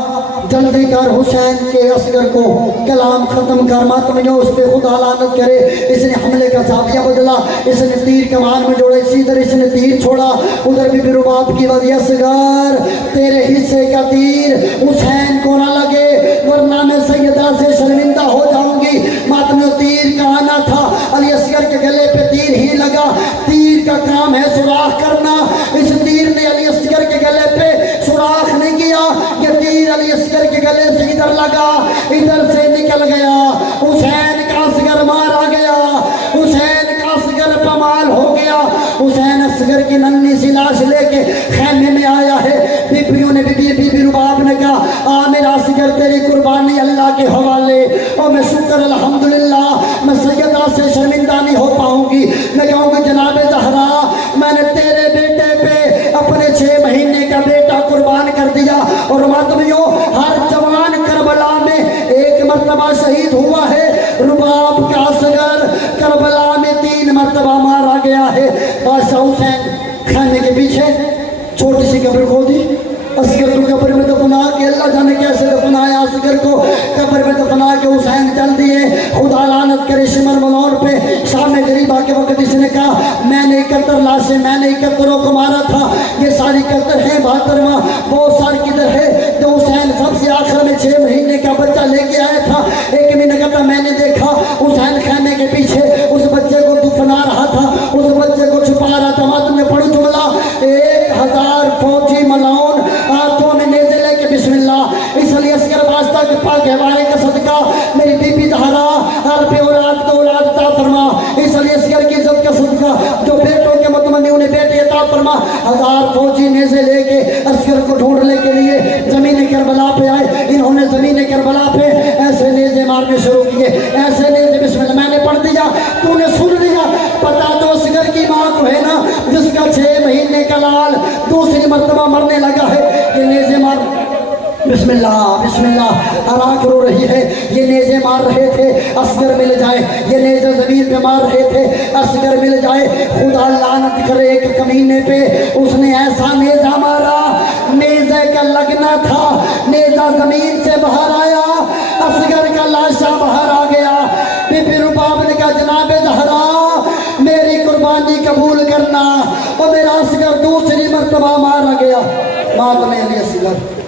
जल्दी कर, हुसैन के असगर को कलाम खत्म कर, मातमियों उस पर खुदा लानत करे। इसने हमले का साफिया बदला, इसने तीर कमान में जोड़ा, इसी तरह इसने तीर छोड़ा। उधर भी रुबाब की वजह असगर तेरे हिस्से का तीर हुसैन को ना लगे वरना मैं सैयदा से शर्मिंदा हो जाऊंगी। मातमियों तीर का आना था, अली असगर के गले पे तीर ही लगा। तीर का काम है सुराख करना, इस तीर ने अली असगर के गले पे सुराख नहीं किया। ये तीर अली असगर के गले से इधर लगा, इधर से निकल गया। हुसैन का असगर मारा गया, हुसैन का असगर पमाल हो गया। हुसैन असगर की नन्ही सी लाश लेके खैमे में आया है। बीबियों ने बीबी रुबाब ने कहा आ मेरा असगर तेरी कुर्बानी अल्लाह के हवाले। और मैं शुक्र अल्हम्दुलिल्लाह मैं सैयदा से शर्मिंदा नहीं हो पाऊंगी। मैं कहूँगी जनाबे ज़हरा मैंने तेरे बेटे पे अपने 6 महीने का बेटा कुर्बान कर दिया। और मातमियों हर जवान करबला में एक मरतबा शहीद हुआ है। रुबाब का असगर करबला में 3 मरतबा मारा गया है। बादशाह हुसैन खाने के पीछे छोटी सी कब्र खोदी, असगर को कब्र में दफना के अल्लाह जाने कैसे दफनाया। असगर को कब्र में दफना के हुसैन चल दिए। खुदा लानत करे शिमर मलौर पे शाम गरीबा के वक्त इसने कहा मैंने 71 लाश से मैंने 71 को मारा था। ये सारी 71 है 72वां वो साल किधर है तो हुसैन सबसे आखिर में 6 महीने का बच्चा लेके आया था। एक महीने का मैंने देखा हुसैन खैमे के पीछे उस बच्चे को दफना रहा था, उस बच्चे को छुपा रहा था। मातम में पढ़ू जुमला 1000 फौजी मलाउन हाथों में नेज़े लेके बिस्मिल्लाह। इसलिए असगर वास्ता के पाक हवाले का सदका मेरी बीबी ज़हरा हर पे औलाद को औलाद अता फरमा। इसलिए असगर की इज्जत का सदका जो बेटों के मुतमन्नी उन्हें बेटे अता फरमा। 1000 फौजी नेज़े लेके असगर को ढूंढने के लिए ज़मीन करबला पे आए। इन्होंने ज़मीन करबला पे ऐसे नेज़े मारने शुरू किए, ऐसे नेज़े बिस्मिल्लाह। मैंने पढ़ दिया, तूने सुन लिया। पता तो असगर की माँ को है ना जिसका 6 महीने का लाल दूसरी मर्तबा मरने लगा है। ये नेज़े मार बिस्मिल्लाह बिस्मिल्लाह आराख रो रही है। ये नेज़े मार रहे थे असगर मिल जाए, ये नेज़े ज़मीन पे मार रहे थे असगर मिल जाए। खुदा लानत करे एक कमीने पे, उसने ऐसा नेज़ा मारा नेज़े का लगना था, नेज़ा ज़मीन से बाहर आया, असगर का लाशा बाहर आ गया। बीबी रुबाब ने कहा जनाब ज़हरा मेरी कुर्बानी कबूल करना, और मेरा असगर दूसरी मर्तबा मारा गया। मातम अली असगर